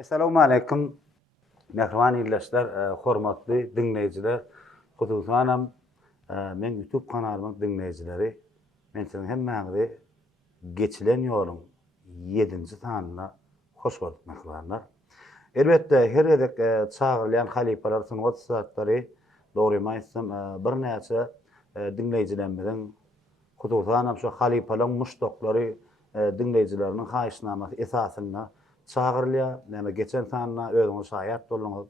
Assalamu alaykum. Mehriban illäşler, hormatly dinleýijiler. Hususanam men YouTube kanalymyň dinleýijileri. Men siziň hemmäňizi geçilen ýoluň 7-nji sanyna hoş boldup mehribanlar. Elbetde her gedek çagyrylýan halipalar sungat satlary dogrymy aýtsam bir näçe dinleýijilerimiziň hususanam şu halipalaryň muşdoklary dinleýijileriniň haýyşnamasy esasynda çagyrylýar. Näme geçen sanyna özüňiz şaýat bolmaňyz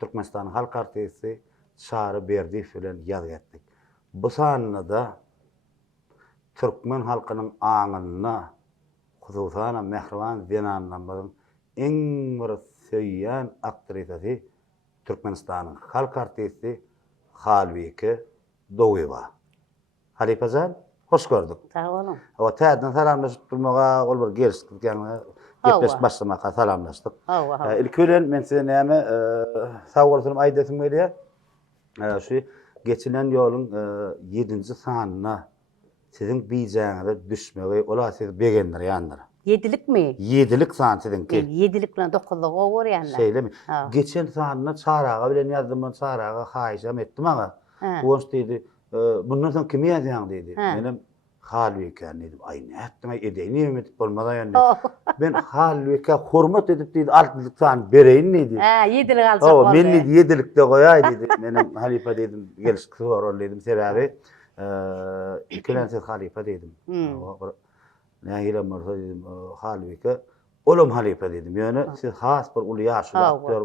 Türkmenistanyň halk artisti Çary Berdiýew bilen ýaz etdik. Bu sanyda Türkmen halkynyň aňyna hususanam mehriban zenanlaryň eň bir söýýän aktrisasy Türkmenistanyň halk artisti Halbike Doguýeva. Halipajan, hoş gördük. Sağ olun. O täzeden salamlaşyp durmaga ol bir gelişdik ýa-ni gepleşip başlamaga salamlaşdyk. Ilk ören men size näme sag bolsun aýdasym gelýär. Şu geçilen ýoluň 7-nji sanyna siziň bijaňyza düşmegi ola siz begenler ýandyr. 7'lik mi? 7'lik san sizinki. 7'lik bilen 9'lık olur yani. Şeyle mi? Geçen sanyna çaraga bilen ýazdym, çaraga haýyşam etdim aga. Oňş diýdi, bundan soň kimi ýazýaň diýdi. Menem Halbike dedim. Ay näetdim, edeýin nimet bolmadan ýa. Ben Halbike hormat edip diýdi, 6'lık san bereýin diýdi. 7'lik alsak boldy. Men 7'likde goýay diýdi. Menem halipa dedim, gelişik sorar dedim sebäbi. İkilensiz halipa dedim. Nähile marsa dedim, Halbike olam halipa dedim. Ýöne siz has bir uly ýaşy bakýar.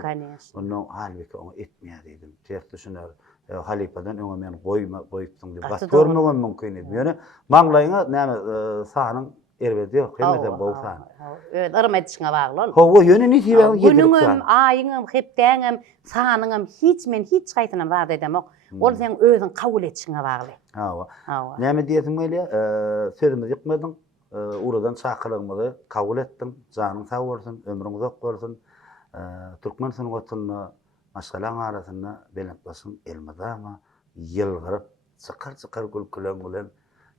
Onuň Halbike oňa etmeýär dedim. Ters düşünär. Halipadan öňe men goýupdyň diýip bas görmegem mümkin edi. Ýöne maňlaýyňa näme sanyň erbedi ýok, hemde bu sany. Evet, arama etişiňe bagly. Howa ýöne niti bilen günüňem, aýyňam, hepdeňem, sanyňam hiç gaýtyna wagt edemok. Ol sen özüň kabul etişiňe bagly. Hawa. Näme diýesim gelýär? Sözümiz ýykmadyň. Uradan çakyrygymyzy kabul etdim. Janyň sag bolsun, ömrüň uzak bolsun. Türkmen sanagatyny maşgalaň arasyna belenplasyn elmadama ýylgyryp çykar gülkülen bilen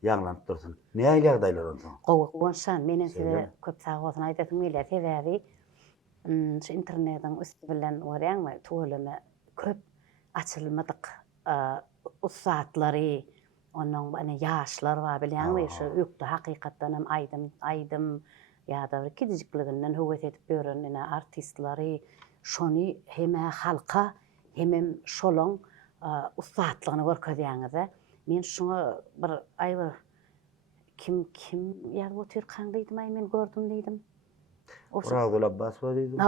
ýaňlanyp dursun. Näme ýagdaýlar bolsun? Gowşan menen size köp sag bolsun aýdasym gelýär. Sebäbi şu internetiň üstü bilen görýärmi, tuğlamy köp açylmadyk usatlary, onuň bana ýaşlar bar bilýärmi, şu ýokda hakykatdan hem aýdym ýa-da bir kidijikliginden höwet edip beren artistlary şonu heme halka hemem şolong ustatlygyny görkezýäňiz. Men şuňa bir aýby kim ýa bu Türkan diýdim, men gördüm diýdim. Orazul Abbas diýdim.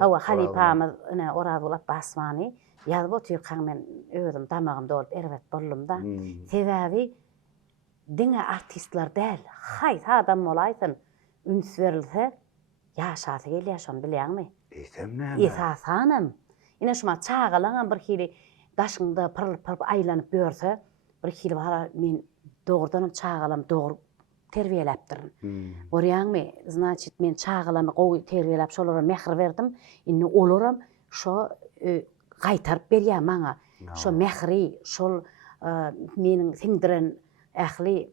Hawa halipamyz Orazul Abbas wany ýa bu Türkan men özüm damagymda bolup erwet boldum da. Sebäbi diňe artistler däl, haýt adam bolaýsyn, üns berilse ýaşasy gelýär bilýärmi? Esasanam. Ine şuma çağalaňam bir hili daşynda pırl aýlanyp börse, bir hili bara men dogrudan çağalam dogru terbiýeläpdirin. Görýärmi? Значит, men çağalamy gowy terbiýelap şolara mehr berdim. Indi olaram şo gaýtaryp berýär maňa. Şo mehri, şol meniň singdiren ähli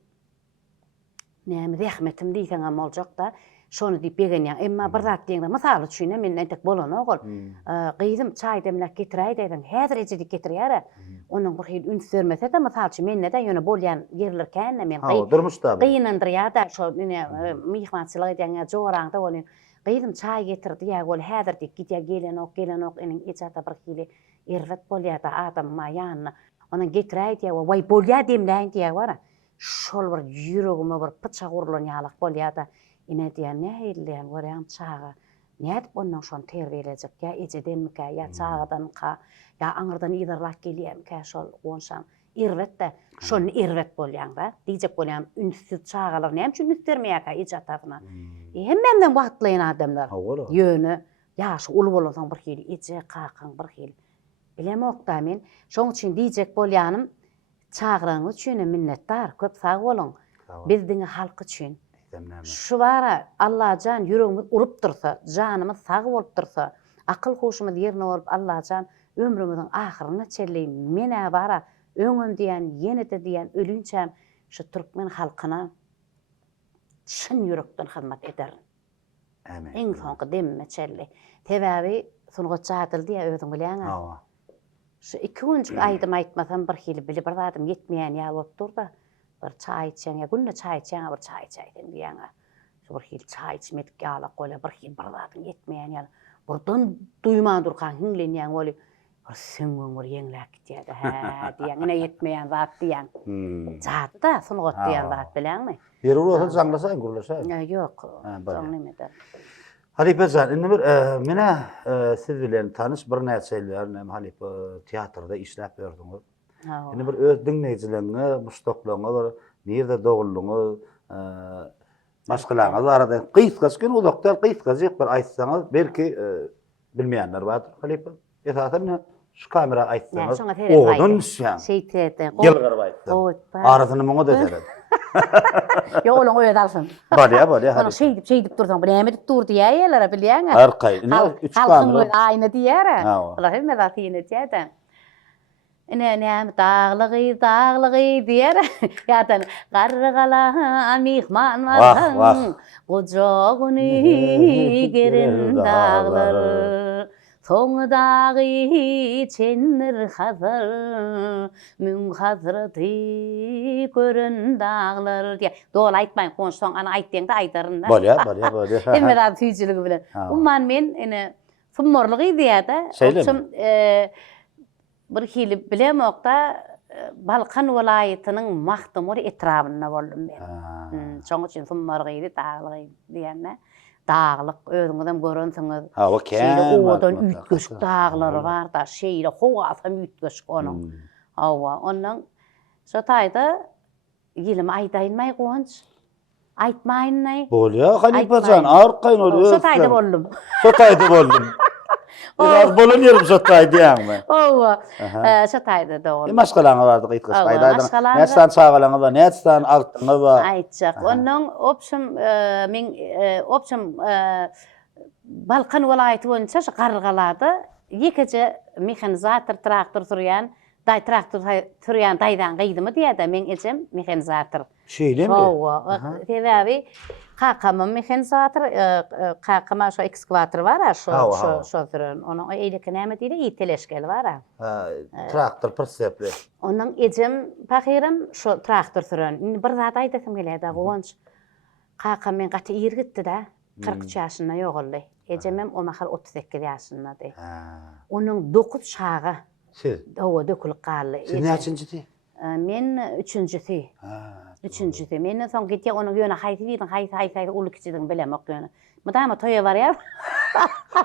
näme rahmetim diýseňem boljak da. Şonu diýip berýär. Emma bir zat diýende mysal üçin men entek bolan ogul. Gyýdym çaý demläp getiräý dedim. Häzir ejidi getirýär. Onuň bir hil üns vermese de mysal üçin men näde ýöne bolýan yerlerken men gyýnandyrýar da şo mihmançylyk edýän joraňda bolýan. Gyýdym çaý getirdi ýa ol häzir diýip gitýär gelen ok eniň ejata bir hili erwet bolýar da adam maýanyna. Ona getiräý diýär, "Way bolýar" demläň diýär wara. Şol bir ýüregime bir pyçak urulan ýalyk bolýar da. Ine diýär, "Nähillen görýän çağa. Näde ondan şon terbiýelejek ýa ejedemkä ýa çağadanka ýa aňyrdan ýydarlap gelýärkä şol onşan irwetde şon irwet bolýan da. Diýjek bolýan ünsüz çağalar näme üçin üns bermeýärkä ejatatyna. Hemmenden wagtlaýan adamlar. Ýöne ýaşy uly bolansoň bir hili eje qaqaň bir hil. Bilemok da men şoň üçin diýjek bolýanym çağıraňyz üçin minnetdar, köp sag bolun. Bizdiň halk üçin şu bara Allah can yüreğimiz urup dursa, canımız sağ bolup dursa, akıl hoşumuz yerine bolup Allah can ömrümizin ahyryna çelleýin. Mene bara öňüm diýen, ýene-de diýen ölünçem şu Türkmen halkyna şyn yürekden hyzmat eder. Eň soňky demme çelli. Tebabi sunuga çadyldy ya özüň bilýän. Şu 2-nji aýdym aýtmasam bir hili bili bir zadym yetmeýän ýa bolup da bir çay içen ya günde çay içen bir çay içäýdim diýän. Şu bir hil çay içmedik ýaly gola bir hil bir zadym yetmeýän ýa. Burdan duýman durkan hinglenýän goly. Sen öňür ýeňläp gitýärdi. Ha diýän, ine yetmeýän zat diýän. Zat da sunuga diýän zat bilänmi? Ýer olsa jaňlasaň gurulasaň. Ýok. Jaň nimede. Halipejan, indi bir mene siz bilen tanış bir näçeler, nem Halipe teatrda işläp berdiňiz. Indi bir öz diňleýijilerine, muştoklaryňa bir nerede doguldyňyz, başgalaryňyz arada gysgaçken uzakdan gysgaçyk bir aýtsaňyz, belki bilmeýänler bardyr Halipe. Esasen şu kamera aýtsaňyz, odan düşýän. Şeytede. Gel garap aýtsaň. Arasyny muňa döşeler. Yo olan öýe dalsın. Barya. Ona şey dip durdan, bu näme dip durdy ýaýalara bilýän. Arkay, ine 3 kamera. Aýna diýär. Olar hem zat ýene diýär. Ine näme daglygy diýär. Ýadan gargala mihman barhan. Gojagyny gerin daglar. Soňdagy çenler hazır, mün hazırdy görün dağlar diye. Dol aýtmaýyn, konuşsaň ana aýtdyňda aýdaryn da. Bolýa. Emme da tüýçüligi bilen. Umman men ene summarlygy diýär-de. Şol bir hili bilemokda Balkan welaýatynyň Mahtumur etrabyna boldum ben. Şoň üçin summarlygy daglygy diýende. Dağlık, özüňizden görönsiňiz. O kän. Odan ütgeşik dağlary bar da, şeýle howasam ütgeşik onuň. Hawa, ondan şo taýda ýylymy aýdaýynmaý goňç. Aýtmaýyn. Bolýa, Halipejan, arkaýyn ol. Şo taýda boldum. Şo taýda boldum. Biraz bolan ýerim şo taýda ýa-me. Owa. Şo taýda da boldum. Maşgalaňyz bardy gysgaç taýda. Näçe çağalaňyz bar, näçe altyňyz bar. Aýtjak. Ondan opşum Balkan welaýaty boýunça şu gargalada ýekece mehanizator traktor turýan, traktor turýan daýdan gyýdymy diýär-de men ejem mehanizator. Şeýlemi? Owa. Tebabi kakama mehanizator, kakama şu ekskavator bar, şu türün. Onuň eýleki näme diýdi? Ýeteleşgel bar. Traktor persepli. Onuň ejem pahyram şu traktor türün. Bir zat aýdasym gelýär-de goňç. Kakam men gaty ýer gitdi da, 43 ýaşynda ýoguldy. Ejemem o mahal 38 ýaşynda. Onuň 9 şagy. Siz? Owa dökülip galdy. Siz näçinjidi? Men 3-nji. 3-nji. Men soň gitýär onuň ýöne haýty uly kiçidiň bilemok ýöne. Mudama toýa bar ýa.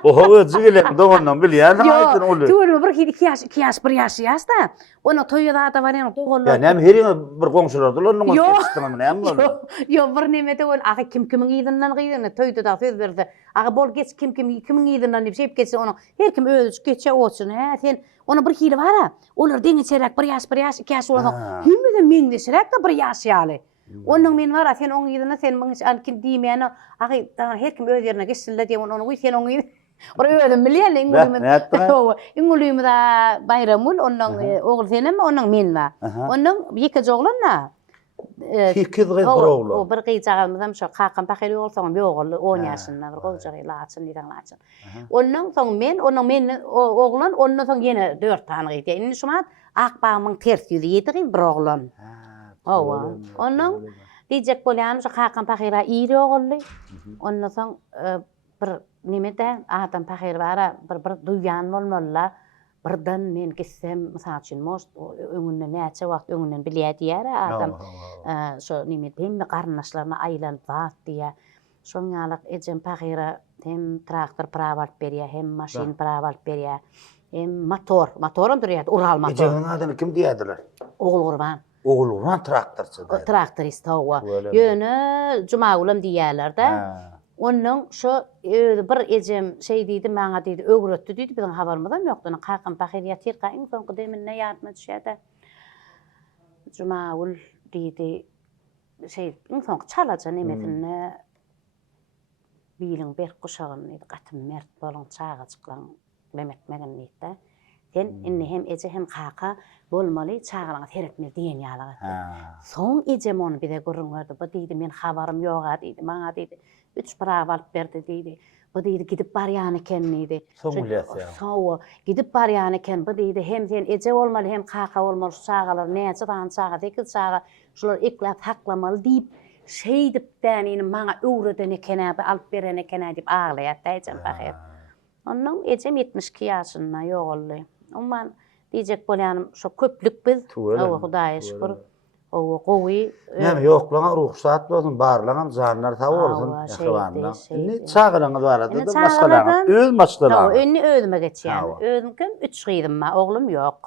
Oho, özügelek dogondan bilýär, haýtyn uly. Töwürme bir 2 ýaş, 2 ýaş, 1 ýaş ýaşda. Ona toýa da bar ýa, dogonlar. Ya näme heriňe bir goňşular dolandyň, geçdiňmi näme boldy? Yo, bir nemede ol, aga kim-kimiň ýydynyň gyýdyny toýda da söz berdi. Aga bol geç kim-kimiň ýydynyň diýip şeýip geçse onu her kim özü geçe olsun. Sen ona bir hili bar. Olar deňe çerek 1 ýaş, 2 ýaş bolan. Hümede meň deşerek de 1 ýaş ýaly. Onuň men bar, sen oň ýydyna sen meň kim diýmeýän, aga her kim öz ýerine geçsinde diýip onu uý sen oň ýydy. Or öýdüm bilýän iňulýmy da Bayramul, onuň ogul senem, onuň men bar. Onuň ýeke joglanna. Hikiz gyz bir ogul. O bir gyýjagymyzam şo kakam pahyry bolsaň bir ogul 10 ýaşynda bir gowjagy laçyn diýen laçyn. Onuň soň men oglan, onuň soň ýene 4 tany gyýdy. Indi şumat akbağymyň ters ýüzi ýetigi bir oglan. Owa. Onuň diýjek bolýan şo kakam pahyra ýeri ogully. Onuň soň bir nimede adam pahyr bara bir duýan bolmalylar. Birden men gitsem, mysal üçin most öňünden näçe wagt öňünden bilýär diýär adam. Şo nimede hem garnaşlaryna aýlan zat diýär. Şoňalyk ejem pahyra hem traktor prawa berýär, hem maşin prawa berýär. Hem motorum durýar, Ural motor. Ejem adamy kim diýerdiler? Ogul Gurban. Ogul Gurban traktorçy. Traktorist hawa. Ýöne Jumagulym diýerler-de. Onuň şo bir ejem şey diýdi, maňa diýdi, öwretdi diýdi, biziň habarymyzam ýokdy. Kakam pahyr ýatyr gaýyn soňky demine ýardyma düşýärdi. Jumagul diýdi, şey, soňky çalaja nemesini biliň ber guşagyny diýdi, gatym mert bolan çağa çyklan Mehmet Megeniyetde. Sen inni hem ece hem kaka bolmaly çağalaňyz herekmel diýen ýalygy. Soň ejemon bir de görüňlerdi. Bu diýdi men habarym ýok diýdi. Maňa diýdi 3 prawa alyp berdi diýdi. Bu diýdi gidip barýan eken diýdi. Soň gidip barýan eken bu diýdi hem sen eje bolmaly hem kaka bolmaly şu çağalar näçe dan çağa tekil çağa şular eklap haklamaly diýip şey dip däni maňa öwreden eken alyp beren eken diýip aglaýat ejem bahyr. Ondan ejem 72 ýaşynda ýoguldy. Umman diýjek bolýanym şo köplük biz. Awa Hudaýa şükür. O gowy. Näme ýoklaňa ruhsat bolsun, barlaňam janlar taw bolsun. Ähwanda. Indi çağıraňyz barada da maşgalaňyz, öz maşgalaňyz. Taw, indi özüme geçýän. Özümken 3 gyýdym ma, oglum ýok.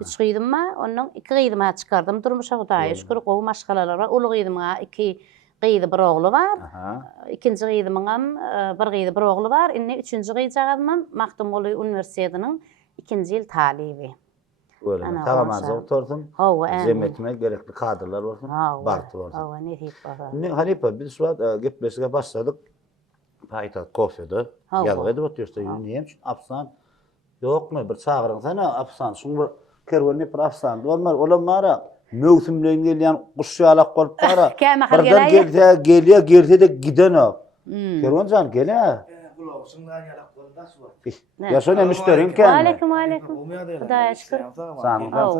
3 gyýdym ma, ondan 2 gyýdyma çykardym. Durmuşa Hudaýa şükür gowy maşgalalar bar. Uly gyýdyma 2 gyýdy bir ogly bar. Ikinji gyýdymyňam bir gyýdy bir ogly bar. Indi 3-nji gyýjagymam Mahtumgoly Uniwersitetiniň 2-nji ýyl talibi. Öyle. Tagamazda oturdum. Zemetime gerekli kadrlar olsun. Bartı olsun. Ne Halipa biz şu gepleşige başladık. Paytaht kofede. Yalgıydı otursa yürüyeyim. Afsan yok mu? Bir çağırın sana afsan. Şunu kervanı bir afsan. Olamara mevsimlerin gelen kuşyalak olup bara. Birden geldi de giden o. Kervancan gele. Kulağısından yalak kolunda su var. Ya şöyle müşterim kendi. Aleyküm. Hudaýa şükür.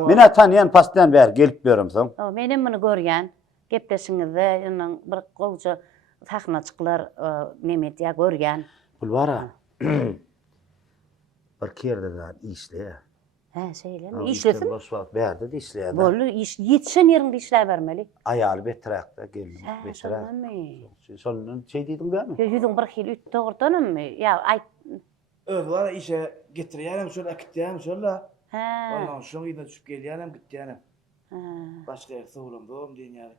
Mene tanıyan pastan ber gelip veriyorum sen. Menim bunu görgen, gepleşiňizde ýanyň bir gowja taxnaçyklar Mehmet ýa görgen. Bulvara. Bir kerde de işle. Şeýle. İşlesin. Boş wagt berdi de işleýär. Bolu iş ýetişen ýerinde işläp bermeli. Aýaly betrakda geldi. Beşerak. Şondan şey diýdim ben mi? Ýüzüň bir hil ütte gordanmy? Ýa aýt. Öz var işe getirýärem şöyle akitýärem şöyle. Ondan şoň ýyna düşüp gelýärem gitýärem. Başga ýer sowlamdym diýenýär.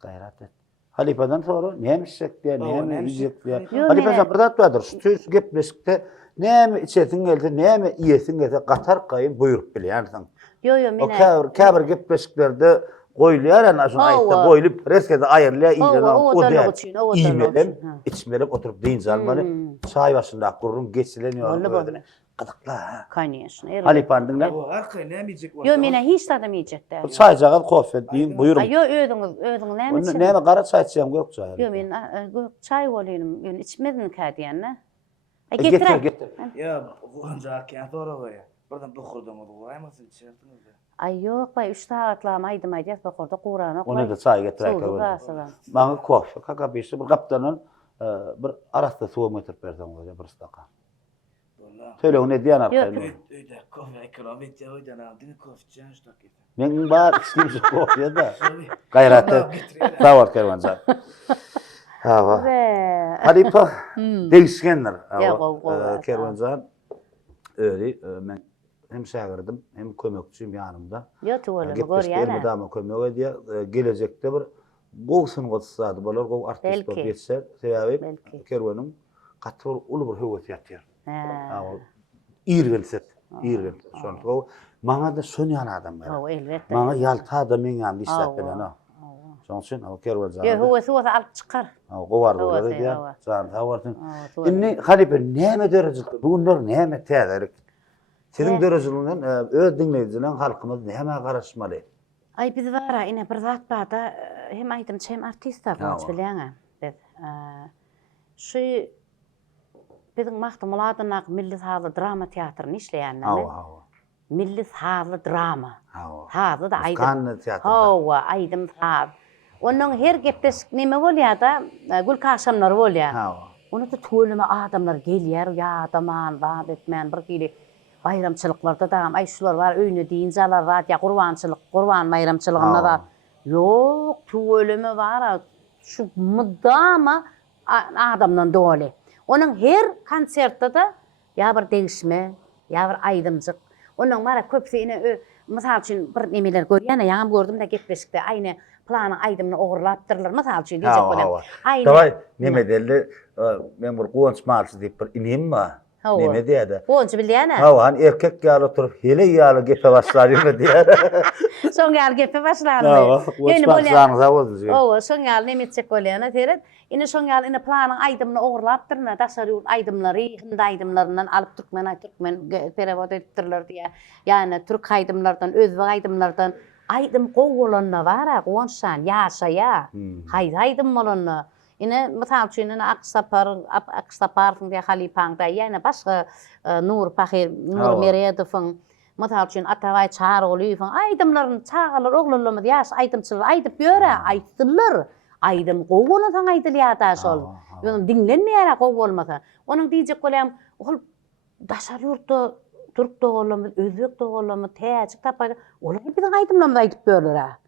Gayrat et. Halipadan sonra näme işek diýär, näme ýyjek diýär. Halipa bir zat bardyr. Şu söz gepleşikde näme içesiň geldi, näme ýesiň geldi, gatar gaýyn buýrup bilýärsiň. Yo mene. O käbir gepleşiklerde goýulýar ana şonu aýtda goýulyp reskede aýyrlýar ýylan o diýär. İýmelem, içmelem oturup diýin almaly. Çaý başynda gurrun geçilen ýol. Qadykla. Конечно. Halipandyň da. O arky näme ýyjek bar? Yo mene hiç tadım ýejetdi. Çaý jagat kofe diýin buýurum. Yo özüň näme için? Näme gara çaý içýän gök çaý. Yo men çaý bolýanym, ýöne içmedin kädiýänne. Getir. Ya bu ancak kâtora goýa. Birden buhurdan goýamasyn içerdiňiz. Ay ýok, bay 3 saatlam aýdym aýdýas bakurda Qur'ana Onu da çaý getirek. Maňa kofe, kaka beşi bir gapdanyn bir arasta suw getirip bersen goýa bir stakan. Söyle ne diýen arkaly. Öýde kofe ikram etýär öýden aldyň kofe içen ştak. Men bar içkim kofe da. Gayratda. Tawar kervanca. Hawa. Halipa değişkenler. Kervanca öýri men hem şagirdim hem kömekçim ýanymda. Yo tuwalymy görýär. Elmedama kömek edýär. Gelecekde bir gowsun gotsady bolar, gow artist bolup ýetser. Sebäbi kerwanyň gaty uly bir höwet ýatýar. İrgelset. Şonda maňa da şonyan adam bar. Elbetde. Maňa ýalta da men ýa işläp bilen o. Şoň üçin o kerwanja. Yo höwesi bolsa alyp çykar. Gowar bolar diýär. San hawartyn. Inni Halipa näme derejede? Bugunlar näme täzelik? Senin derejelinden öz diňleýijileň halkymyz näme garaşmaly? Ay biz bara ine bir zat barda hem aýdym hem artistler boş bilýäňe. Biz şu bizim Mahtumuladyna Milli Saly Drama Teatryny işleýänler. Milli Saly Drama. Hazy da aýdym. Kanny teatr. Aýdym haz. Onuň her gepleşik neme bolýar da gülki akşamlar bolýar. Onu da töwleme adamlar gelýär, ýa-daman, wagt etmän bir kili bayramçylyklarda da ay şular bar öýüne diýinjalar bar, ýa gurbançylyk, gurban bayramçylygynda da. Ýok, töwleme bar, şu muddama adamdan doli. Onun her konsertde da ýa bir degişme, ýa bir aýdymjyk. Onuň bara köpsine mysal üçin bir nemeler görýän, ýa gördüm da gepleşikde aýny plany aýdymny ogurlapdyrlar. Mysal üçin diýjek bolam. Daway, neme deldi? Men bir gowanç malçy diýip bir inim ma. Neme diýdi? Onçu bilýän-a. Han erkek ýaly oturup hele ýaly gepe başlar ýa diýer. Soň ýaly gepe başlady. Ýeni bolýan. Owa, soň ýaly nemetsek bolýan teret. Ine soň ýaly ine planyň aýdymyny ogurlapdyrna, daşary aýdymlary, hynda aýdymlaryndan alyp türkmen perewod etdirler diýe. Ýani türk aýdymlardan, özbek aýdymlardan aýdym gowulanna bara, gonşan ýaşaýa. Haýdym bolanna. Ine mysal üçin ine Aksapardyň diýe halipaňda ýene başga Nur Pahir, Nur Meredowyň mysal üçin Ataway Çaroğluýyň aýdymlaryny çağalar oglanlamy ýaş aýdymçylar aýdyp ýöre, aýtdylar. Aýdym gowulan aýdylýar şol. Ýöne dinlenmeýär gowulmasa. Onuň diýjek bolýam, ol daşar ýurtda türk dogulamy, özbek dogulamy, täçik tapady. Olar biziň aýdymlamy aýdyp ýörler.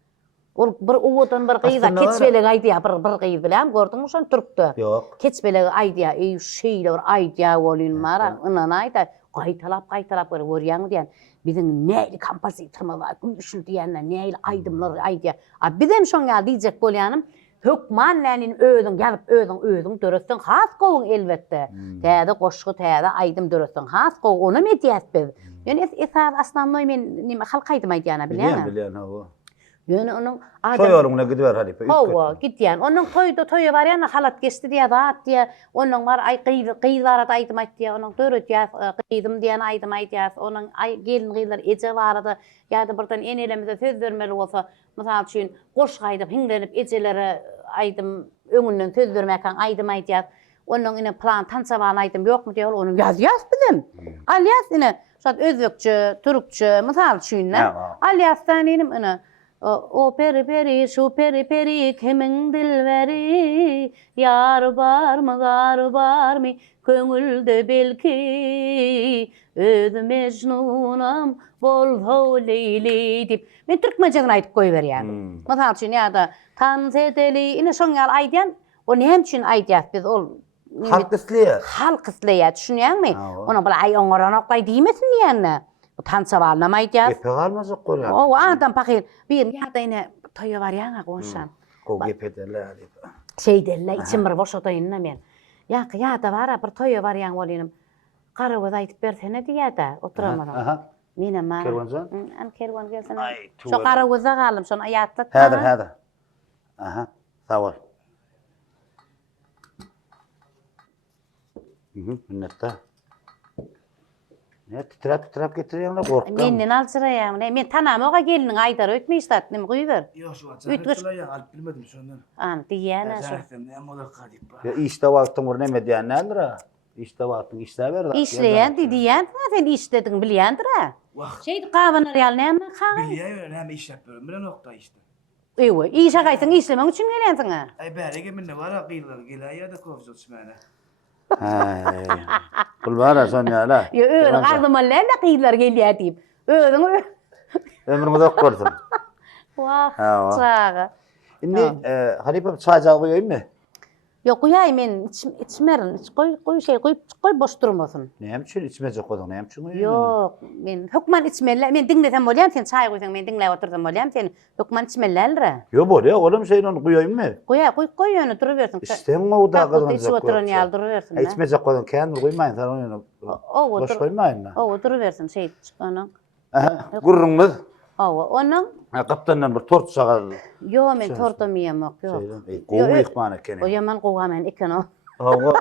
Ol bir owodan bir gyýza keçbeleg aýdýar, bir gyýz bilen gördüňmi şol türkde? Ýok. Keçbeleg aýdýar, ey şeýle bir aýdýar bolýan mara, ynany aýdýar. Gaýtalap görýän diýen. Biziň näli kompozitormy bar, güýçlü diýenler, näli aýdymlar aýdýar. Bizem şoňa diýjek bolýanym, hökman nänin özüň gelip özüň döretdiň has gowy elbetde. Täze goşgu täze aýdym döretdiň has gowy onu medýätdir. Ýöne esas aslannoy men nime halk aýdym aýdýana bilýän. Bilýän hawa. Ýöne onuň Toy ýoluna gidiber halipe. Hawa gitýän. Onuň toýa barýan halat geçdi diýe zat diýe. Onuň bar gyýzlara aýdym aýtdy. Onuň döretýär gyýdym diýen aýdym aýdýar. Onuň gelin gyýlar eje barady. Ýa-da birden enelemizde söz bermeli bolsa, mysal üçin goş gaýdyp hiňlenip ejelere aýdym öňünden söz bermäken aýdym aýdýar. Onuň ine plan tançaban aýdym ýokmu diýär. Onuň ýaz bizim. Alyas ine şat özbekçe, türkçe mysal üçin. Alyasdan inim ine o peri şu peri kimin dilberi yar bar mı köngülde belki özü mecnunam bol leyli dip men türkmençe aýdyp goýberýär. Mysal üçin ýa-da tanzeteli ine şoň ýaly aýdýan o näme üçin aýdýar biz ol halk isleýär düşünýärmi? Ona bula aý oňaranok diýmesin diýenler. Bu tançavalna maýdýar. Gepe galmazak golýar. O adam pakyl bir ýa-da ine toýa barýan gonşan. Go gepedeler diýip. Şeydelle içim bir boşotaýynna men. Ýa-da bara bir toýa barýan bolýanym. Garawy aýdyp bersene diýär-de oturamam. Aha. Menem ma. Kerwanjan? An kerwan gelsene. Şo garawy galym şonu aýatda. Häzir. Aha. Sağ ol. Minnettar. Ne titrap getirýärler gorkdum. Menden alçyraýam. Men tanamaga geliniň aýdar ötmeýstat, nime goýber? Ýok şu açyklaýan alyp bilmedim şondan. Diýene şu. Ne moda gadyp bar. Ya işte wagtyň bir neme diýenler? İşte wagtyň işler berdi. İşleýän diýen, sen işlediň bilýändir ha. Şeýdi gawanar ýaly näme gawa? Bilýär, näme işläp berem bilen nokta işte. Eýwe, işe gaýsaň işlemek üçin gelýänsiň ha. Ay bärege minne bara gyýlar, gelýär-de kofjy içmäne. Kulbara son ýala. Yo, öňe ardymalarla gyýlar gelýär diýip. Öňe ömrüňiz ok görsün. Wah, çağa. Indi halipe çay goýaýmy? Yok goýaý men içmerin, goý boş durmasyn. Näme üçin içmejek goýdun, näme üçin goýaýyn? Yok, men hökman içmelle, men dinlesem bolýam, sen çay goýsaň men dinläp otursam bolýam, sen hökman içmellerle. Yo bolýar, olam şeýle onu goýaýmy? Goýa, ýöne durup bersin. İstem mowda gadyň. İçip oturan ýaly durup bersin. İçmejek goýdun, kendir goýmaýyn, sen onu boş goýmaýyn. O durup bersin, şeýit çykanyň. Gurrunmyz. Onuň Kaptandan bir tort çagar. Yo, men tortamyam, yok. Gowy ýykman eken. O ýaman gowa men eken o.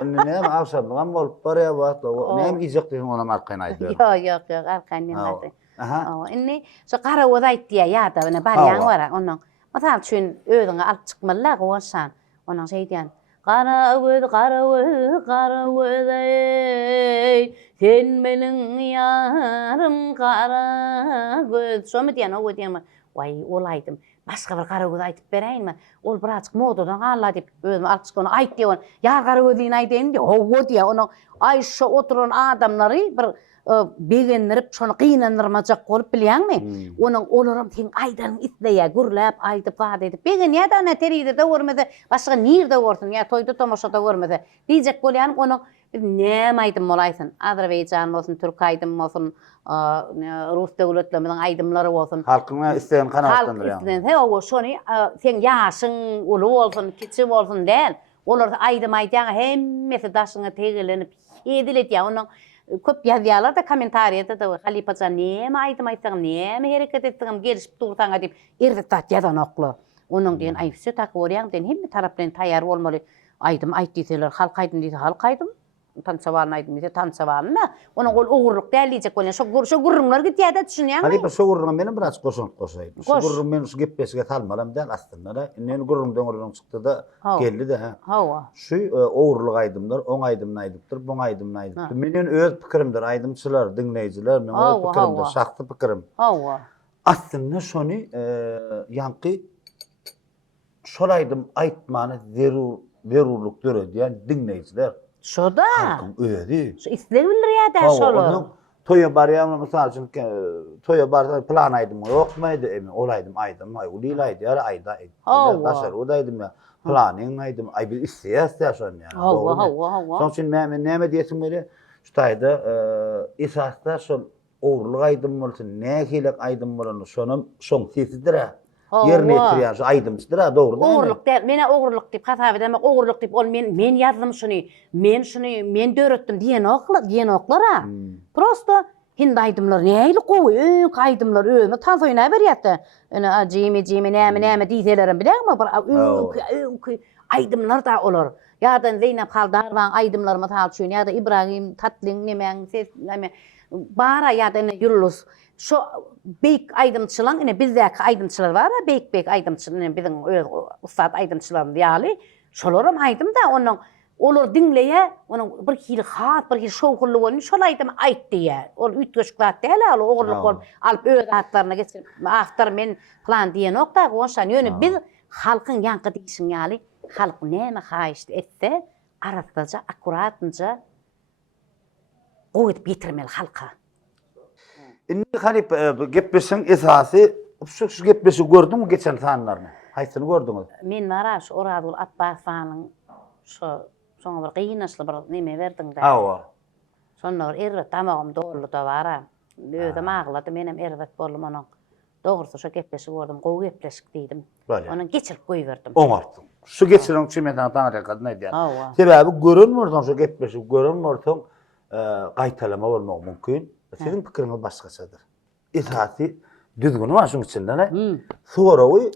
Näme awşarlygan bolup barýar wagt, näme ýyjak diýen ona markaýyn aýtdy. Yok, arkaň men aýtdy. Aha. Inni şu garawy aýtdy ýa-da ene barýan bara onuň. Masal üçin özüňe alyp çykmalar goýsan, onuň şeýdýän. Garawy sen meniň ýarym gara göz. Şomy diýen, o diýen. Vay, ol aýdym. Başga bir garawy aýtyp bereýinmi? Ol birazcık modadan galla diýip özüm alyp onu aýtdy on. Ýa garawylyny aýdym diýip, o diýen onuň aýşa oturan adamlary bir begendirip şonu gynandyrmajak bolup bilýänmi? Onuň olaram teň aýdanyň isleýär, gürläp aýdyp wada edip. Begen ýa-da ana teride de görmese, başga nirde görsin, ýa toýda tomoşada görmese. Diýjek bolýan onuň näme aýdym bolaýsyn? Azerbaýjan bolsun, türk aýdym bolsun, Rus döwletleriniň aýdymlary bolsun. Halkyňa isleýän kanatlandyr ýa. He, o şonu sen ýaşyň uly bolsun, kiçi bolsun däl. Olar aýdym aýdýan hemmesi daşyňa tegelenip edilet ýa. Onuň köp ýazýarlar da kommentariyada da halipaça näme aýdym aýtsaňam, näme hereket etdiňem gelişip dursaňa diýip erdet ýazan okly. Onuň diýen aýpsy tak bolýan den hemme tarap bilen taýýar bolmaly. Aýdym aýtdylar, halk aýdym diýse halk aýdym. Tansawarny aýdym diýse tansawarny. Onuň ol ogurlyk däliýek bolan şo gurrunlar gitýär-de düşünýärmi? Halipa şu gurrunga benim biraz goşaýdy. Şu gurrun men şu gepbesiga talmalam däl aslında da. Inen gurrun döňürden çykdy da geldi de ha. Hawa. Şu ogurlyk aýdymlar, oň aýdymny aýdypdyr, buň aýdymny aýdypdyr. Meniň öz pikirimdir, aýdymçylar, dinleýijiler, men öz pikirimdir, şahsy pikirim. Hawa. Aslında şonu ýanky şol aýdym aýtmany zerurluk görýän dinleýijiler. Şoda. Öýdi. Şu isleg bildirýär-de şolu. Toya barýam, mysal üçin toya bar plan aýdym, ýokmaýdy, emi olaýdym aýdym, ulilaýdy, aýda. Daşar odaýdym ya. Planyň aýdym, aý bir isleýär şonu ýa. Hawa. Şoň üçin men näme diýesim bele? Şu taýda esasda şol ogurlyk aýdym bolsa, nähilek aýdym bolan şoň sesidir. Yerine ýetirýär, aýdymçydyr, dogry. Ogurlyk däl, mene ogurlyk diýip hasap edemek, ogurlyk diýip ol men ýazdım şuny, men döretdim diýen oklara. Prosto hindi aýdymlar nähili gowy, aýdymlar öňe tansoýna berýärdi. Ene ajymy näme diýselerim bilegmi? Bir aýdymlar da olar. Ýa-da Zeynep Haldarwan aýdymlar mysal üçin, ýa-da Ibrahim Tatlyň nemeň ses näme bara ýa-da Yunus şu beýik aýdymçylar, ene bizdäki aýdymçylar bar, beýik aýdymçylar, biziň öz ustad aýdymçylarym diýali. Şolaram aýdym da onuň olar dinleýe, onuň bir hili hat, bir hili şowkully bolýan, şol aýdym aýtdy ýa. Ol ütgeşiklat däl, ol ogurlyk bolup alyp öz hatlaryna geçirip, aftar men plan diýen okda, oňşan ýöne biz halkyň ýanky diýişiň ýaly, halk näme haýyş etse, arasynca akkuratynca goýup getirmeli halka. Indi halip gepbesiň esasy şu gepbesi gördüňmi geçen sanlaryny? Haýsyny gördüňiz? Men Maraş Oradul Abbasanyň şoňa bir gynançly bir neme berdiň da. Hawa. Şonda bir erwet tamagym dogry da bara. Özüm aglady, menem erwet boldum onuň. Dogrusu şu gepbesi gördüm, gowy gepleşik diýdim. Onuň geçirip goýberdim. Oňartdy. Şu geçiriň üçin men taňa kadyn aýdýar. Hawa. Sebäbi görünmürden şu gepleşik görünmürden gaýtalama bolmak mümkin. Senin pikiriňiz başgaçadyr. Esasy düzgün wa şoň içinde ne? Sorawy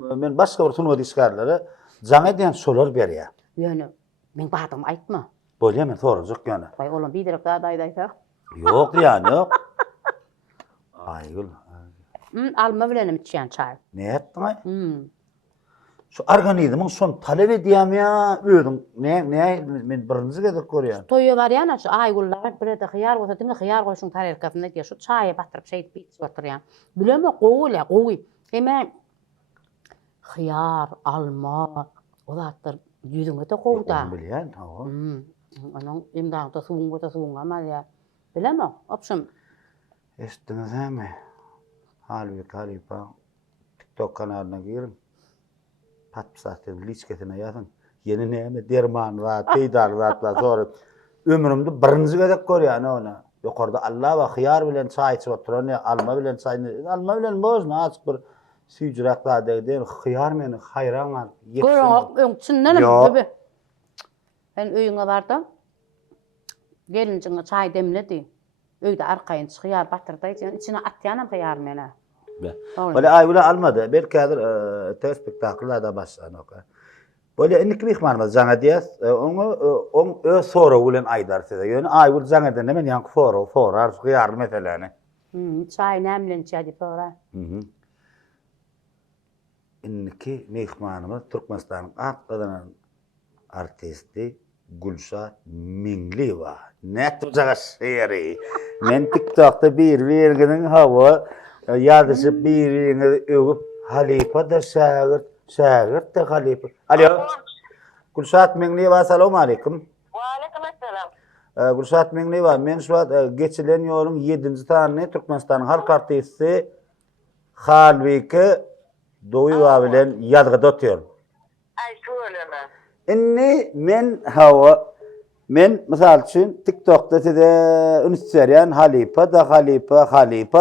men başga bir sunuwa diýişgärlere jaňa diýen solar berýär. Ýöne men badym aýtma. Bolýar men sorajak ýöne. Baý olam biderek da aýdaýsa. Ýok ýani ýok. Aýgul. Alma bilenim içýän çay. Ne etdiň? Şu organizmiň şon talep edýär ýa özüň men birinji gezek görýän. Toýa barýan şu aýgullar birede hyýar bolsa diňe hyýar goýşuň tarelkasyna diýär şu çaýa batyryp şeýip bitip oturýan. Bileme gowy. Hemen hyýar, alma, olatlar ýüzüňe de gowda. Bilýän, hawa. Onuň imdagda suwuň amalya. Bileme, opşym. Eşitdiňizmi? Halipa TikTok kanalyna girin. Patpsatyn liçkesine ýazyn. Yeni näme derman we peýdar zatlar sorup ömrümde birinji gezek görýän onu. Ýokarda Allah we hyýar bilen çay içip oturan, alma bilen çay, alma bilen bozna açyk bir süýjürakda degden hyýar meni hayran al. Görüň, öňçünden gibi. Ben öýüňe bardym. Gelinjiňe çay demledi. Öýde arkaýyn hyýar batyrdy, içine atýanam hyýar meni. Böyle aýbula almadı. Belki hazır spektakllarda başlanok. Böyle innik mihmanymyz jaňa diýäs, oň öz soraw bilen aýdar size. Ýöne aýbul jaňa da men ýanky sorar hyýar meseleni. Çay näme diýip sorar. Inniki mihmanymyz Türkmenistanyň akdydan artisti Gülşat Mingliwa. Nätjaga şeýeri. Men TikTokda bir verginiň hawa ýazyşyp biriňi öwüp halipa da şagird da halipa. Alo. Gülşat Mingliwa, assalamu alaykum. Wa alaykum assalam. Gülşat Mingliwa, men şu wagt geçilen ýoluň 7-nji tanyny Türkmenistanyň halk artisti Halbeki Doýuwa bilen ýazgyda otýar. Ay şoleme. Inni men mysal üçin TikTokda size ünsürýän halipa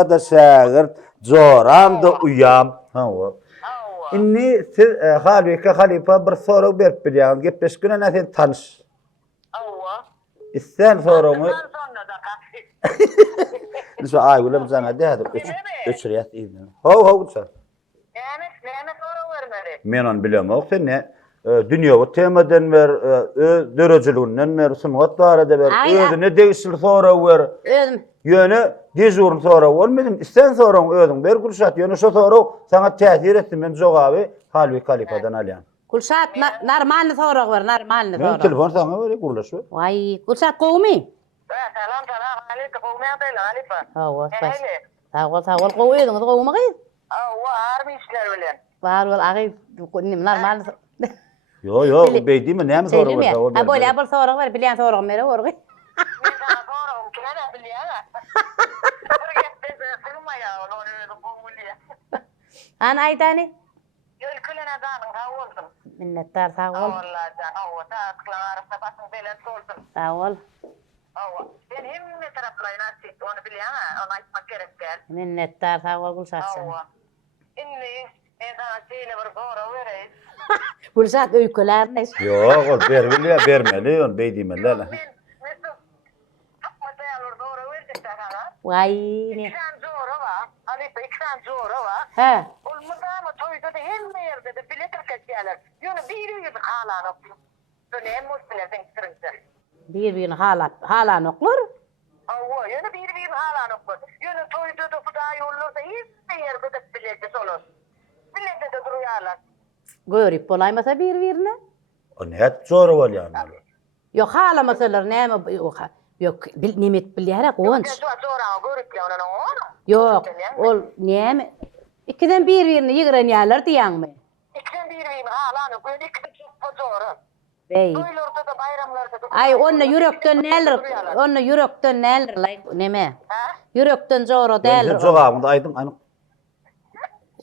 da şagird, joram da uyam. Inni siz halipa bir soraw berip bilýär, gepleşgüne näse tanış. Awwa. Isten sorawmy. Sonra da Nişe Aygül'üm sana dedim. Öçüriyat iyiydi. Hov Gülşat. Ne sonra vermeli? Men onu bilem o sen ne? Dünýäge temadan ver, dörejiliginden ver, sungat barada ver, özüne degişli sonra ver. Özüm. Ýöne dejurun sonra bolmadyň, isten sonra özüň ber Gülşat, ýöne şo sonra sana täsir etdi, men jogaby halwy kalifadan alýan. Gülşat normalny sorak ber, normalny Men sorak. telefon sana berip gurlaşy. Vay, Gülşat gowmy? Salam, Halika, qowmayan değil, Halifa. Hawa, bas. Sağ ol, gowy ediň, gowmy gyz. Var mı işler bilen? Var ol, agy normal. Yo, beýdimi, näme sonra Söyleme. berse? Ha böyle abul sorak ber, bilen sorak mere gorgy. Ben sana sonra kime bilýän? Bir gepde sırmaya onu qowmulya. Ana aýdany? Yölkülen adamın havolsun. Minnettar, sağ ol. Vallahi havada aklar sabahın belen solsun. Sağ ol. Hava. Ben hem taraflayın açık onu bilýän, onu aýtmak gerek gel. Minnettar, sağ ol Gülşat. Hava. Inni eda çeýle bir gora bereýin. Gülşat öýkeler ne? Yok, o bermeli, on beýdimeler. Vay ne? İkram zora var. Halifa ikram zora var. He. Olmazama toyda da hem yerde de bilet akacaklar. Yönü bir halan okuyor. Böyle hem musbiletin kırıntı. Bir hala noklar. Ava, yönü bir halan okuyor. Yönü toyda da fıdayı olur da hem yerde de bileti olur. Bileti de duruyorlar. Görüp bolaymasa bir ne? O net zor bolýan. Yok hala masalar näme yok nimet bilýär gowunç. Zora görüp ya onu. Yok ol näme ikiden bir-birini ýigrenýärler diýäňmi? İkiden bir halan okuyor. İkiden çok zora. Bey. Toylarda da bayramlarda da. Ay onna yürekden näler? Onna yürekden näler? Neme? Ha? Yürekden joro däl. Ben jogabynda aýdym,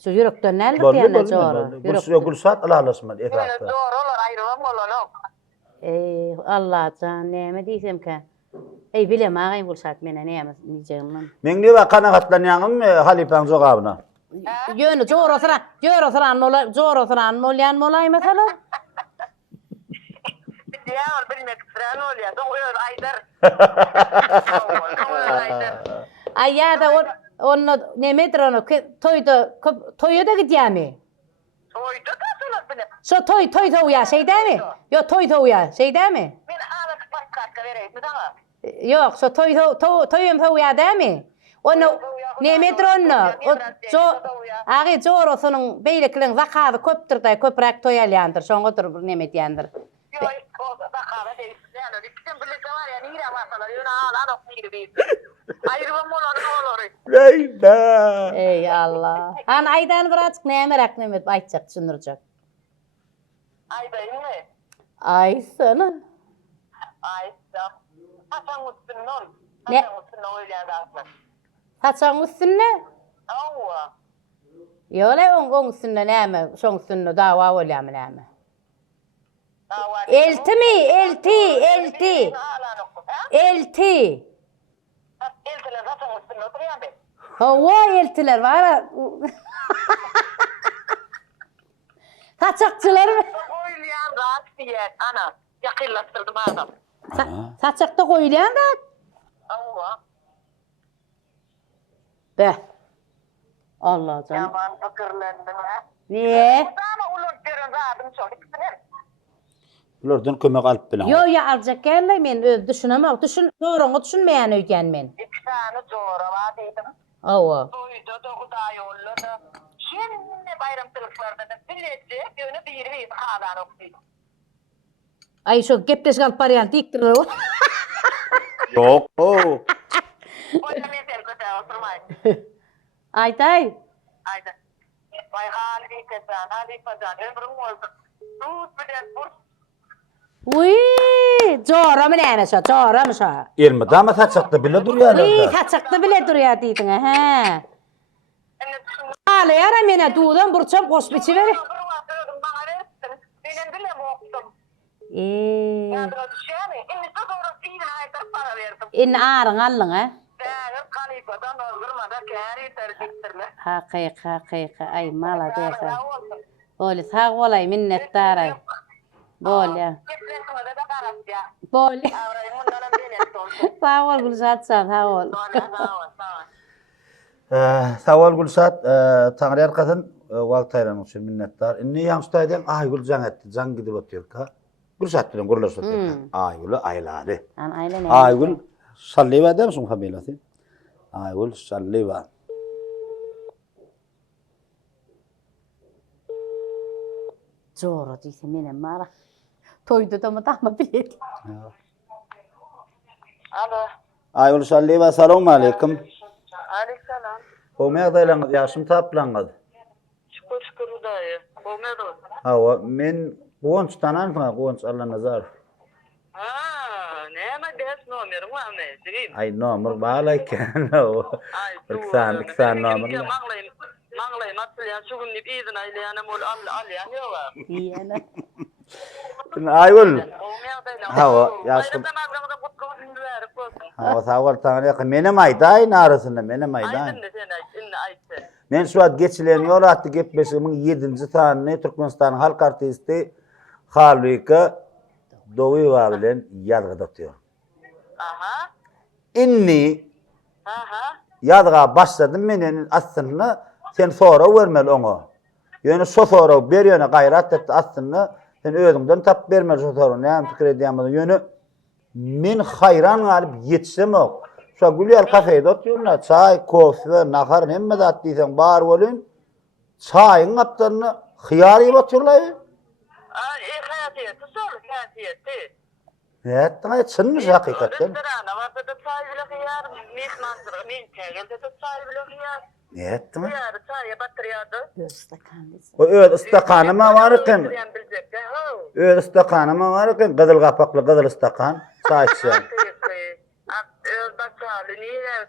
Şu yürekden näler diýenler joro. Gülşat alalasman etrafda. Zora olur ayrılan olur. Allah can näme diýsem ki? Ey bilem agyn Gülşat mene näme diýjegimden. Men näme kanagatlanýaňym Halipaň jogabyna? Ýöne joro sıran molyan molay mesela. Ya bilmek sıran oluyor. Doğru Aydar. Ay ýa-da onu nämedir onu toýda gidýärmi? Toyda da solar bilip. Şo toy toýýa şeydämi? Yo toy toýýa şeydämi? Ben alıp patka vereyim mi daha? Yok, şo toýum toýýa dämi? Onu nämedir onu? Agy jorosynyň beýlekliň zakaty köpdir da köprek toýalýandyr. Şoňadyr bir näme diýendir. Yok, o da kahve değil. Yani ikisinin birlikte var ya, nire masalar, yine al nire bir. Ayrıvan olur. Leyla. Ey Allah. Han aydan bir açık näme raknemet aýtjak, düşünürjek. Aydayım mı? Ay sana. Ayda. Hasan Usta nol. Ne? Hasan Usta nol yani aslında. Haçan üstünne? Ava. Yole on üstünne näme? Şoň üstünne dawa bolýarmy näme? Ava. Elti mi? Elti. Elti. Eltiler Hasan Usta nol duruyor mu? Hawa eltiler var. Saçakçılar mı? Oylayan rahat diyen ana. Yakınlaştırdım adam. Saçakta koyulayan da. Ava. Be. Allah canım. Yaman fakirlendim ha. Niye? Ama ulur görün rahatım çok. Ulardan kömek alıp bilen. Yo ya alacak gelme men düşünemem. Doğru düşünmeyen öýgen men. 2 tane doğru var dedim. Awa. Toyda da Hudaý yolladı. Şimdi bayramçılıklarda da biletçi yönü bir halan okuydu. Ay şu gepleş gal paryan diktir o. Yok. Oyla meser kötü oturmayın. Aytay. Ayda. Vay hali kesan, hali pazan, ömrüm oldu. Tut bilet burs. Uy, jora mı näme şo? Jora mı şo? Elmi dama saçakda bile durýarlar. Uy, saçakda bile durýar diýdiň he. Ale yara mene dudan burçam goş biçi ver. Benim bile okudum. Ya düşemi. Şimdi çok doğru değil, ayda para verdim. in arın allın ha. Ben kalifadan öldürmeden kâri tercihtirler. Haqiqa ay mala desa. Oli sağ olay minnettar ay. Bolya. Gitlersine de karat ya. Bolya. Avrayım bundan beni olsun. Sağ ol Gülşatsan, sağ ol. Sağ ol. Sawal Gülşat, Tanrı arkasın, wagt aylanmak üçün minnettar. Inni ýaňşytaýdan Aýgül jaň etdi, jaň gidip ötýär. Gülşat bilen gurulaşyp ötýär. Aýgül aýlady. An aýlan. Aýgül Salliwa demisiň familiýasy? Aýgül Salliwa. Joro diýse menen mara. Toýda da mı bileti. Alo. Aýgül Salliwa, salamu aleykum. Aleykselam. O meňdeýleňiz ýaşym taplanýar. Şükür dayı. Olmadı. Hawa, men Gowunç tananyňyň, Gowunç Allah nazar. Ha, näme des nomerim wa me? Sigim. Ay nomer bala eken. Ay, Iksan nomer. Manglayım atlayan şu gün izin aylayanım ol alyan yok. Ýene. Aýgül. Hawa, ýaşym. Hawa sawal taňy menem aýdaýyn arasynda, menem aýdaýyn. Men şu wagt geçilen ýol atdy gepleşigimin 7-nji sanyny Türkmenistanyň halk artisti Halwyka Dowywa bilen ýazgyda tutýar. Aha. Inni Aha. ýazga başladym menen aslynda sen sora bermeli oňa. Ýöne şo sora berýäne gaýrat etdi aslynda sen özüňden tap bermeli şo sora. Näme pikir edýärmi? Ýöne men hayran galyp ýetişemok. Şo Gülýar kafeýde oturýarlar, çay, kofe, nahar hemme zat diýsen bar bolun. Çaýyň apdaryny hyýar ýep oturýarlar. Ay, hayatiyeti, sol hayatiyeti. Evet, çynmyş hakykatdan. Restorana varsa da çay bile hıyar, mihmandır, min tegelde de çay bile hıyar. Evet, mi? Hıyar, çaya batırıyordu. O öz istakanyma bar eken. Öz istakanyma bar eken, gyzyl gapakly gyzyl istakan, çay içýär. Bakalım, niye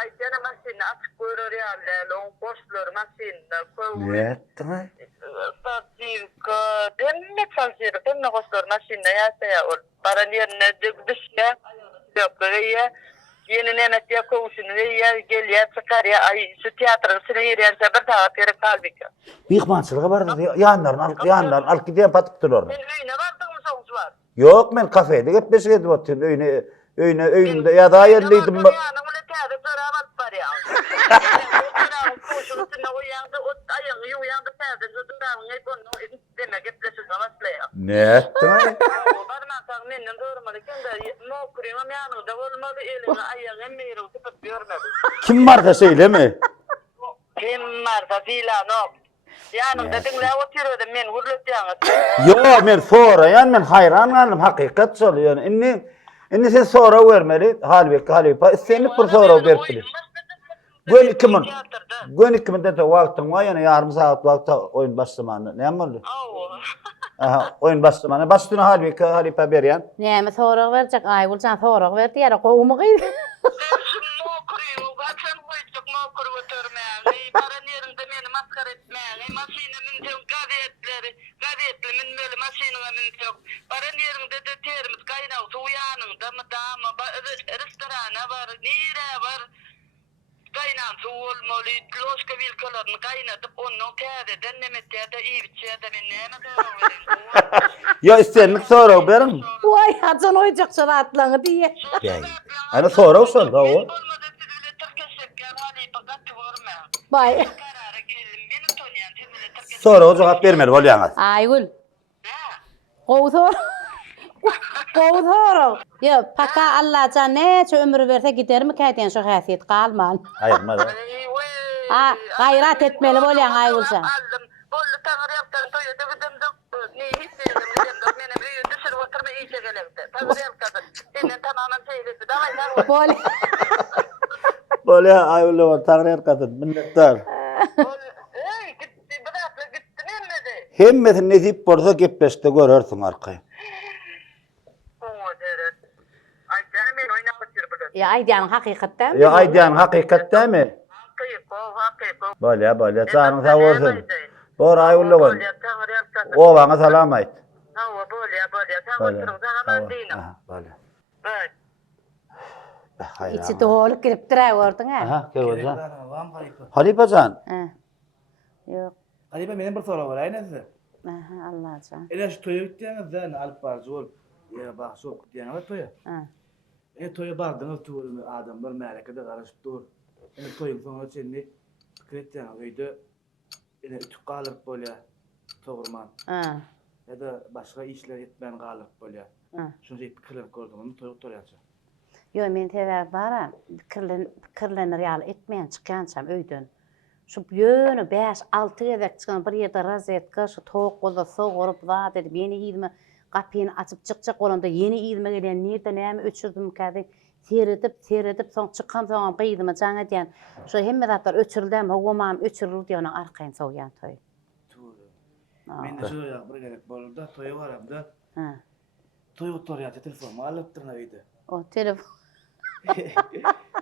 aytana masini açık koyuyor ya, long boşlar masini koyuyor. Evet, mi? Tatlık, demek sanki demek boşlar masini ya saya ol. Para yerine dışta yok ya. Yeni nemet ya koşun ya gel ya çıkar ya ay şu tiyatrosuna yeriyen sefer tavapere kalbik. Mihmançylyga bardy, ýanlaryň alyp gidýän patypdylar. Sen öýüne bardyňmy soňuz var? Yok, men kafeýde gepleşik edip oturýan, öýünde ýa-da ýerliydim. Ne etdi? Kim marka söyleme? Kim marka filan o. Yanımda dinle oturuyordu men hurlutýaňyz. Yo, men sonra ýan men hayran galym, hakykat şol ýöne. Inni sen sonra vermeli, Halwyka, seni bir sonra berpili. Gün 2 mindet wagtyň var, ýa-ni ýarym saat wagtda oýun başlamany. Näme boldy? Aha, oýun başlamany. Başladyň Halwyka berýän. Näme soragy berjek? Aýgüljan soragy berdi ýa-da gowumy gyýdy. Restorana var, nire var. Kaynan soğul moli, loşka vilkalarını kaynatıp onun tədədən nemetiyədə iyi bitçiyədə men nəyəmə doğru verin. Ya istenlik sonra berin. Vay, hacan oyacak şuna atlanı diye. Ana sonra olsun da o. Olmadı sizle Türkçe hali pakatı vurma. Vay. Karara gelin beni tanıyan sizle Türkçe. Sonra o cevap vermeli bolýaňyz. Aygül. Gowsor. Gowsor. Ya paka Allah can neçe ömür verse gider mi käten şu häsiýet galman. Aýyrmady. Ha, gayrat etmeli bolýan Aýgüljan. Aldım. Bollu taňyr ýapdan toýda gidemde. Ne hissedim gidemde meni bir düşür oturma iýe gelemdi. Taňyr ýapdan. Senden tamamen seýlesi. Daway Bol. Bolýa Aýgül taňyr kadyn minnettar. Ey gitti bırakla gitti nemedi. Hemmeti nezip bolsa gepleşde görersiň arkaý. Ay canım men oynap oturup. Ya aýdýan hakykatdan. Ya aýdýan hakykatdami? Bolýa, çanyň sag bolsun. Bor Aýgül oğlum. O baňa salam aýt. Hawa bolýa. Taň oturup salam diýin. Bolýa. Evet. İçi dolup girip duraýardyň ha. Aha, gelýär. Vam Halipa. Halipajan. Ha. Yok. Halipa menen bir sorak var, aýnasy. Aha, Allah'can. Ele şu toya gittiğiniz de alıp barcı ol. Ya bak sok gittiğiniz var toya. Ha. Toya bardınız tuğrunu adamlar merakede karışıp dur. Toyun sonra seni krettiğiniz öyle ele ütük kalıp böyle toğurman. Ha. Ya da başka işler etmen kalıp böyle. Ha. Şunu fikirler gördüm onu toyacak. Yo men tebäk bara pikirlenir ýaly etmeýän çykýançam öýden. Şu ýöne 5-6 gezek çykan bir ýerde razetka şu toğuk golda soğurup zat edip ýeni ýyzmy gapyny açyp çykjak bolanda ýeni ýyzmy gelýän nerede näme öçürdüm kädi seredip soň çykan soň gyýdymy jaň edýän. Şu hemme zatlar öçürildim, howamam öçürildi ýa-ni arkaýyn soğuyan toy. Men de şöyle bir gerek bolda toya varamda. Ha. Toy oturýar telefonu alıp durna öýde. O telefon.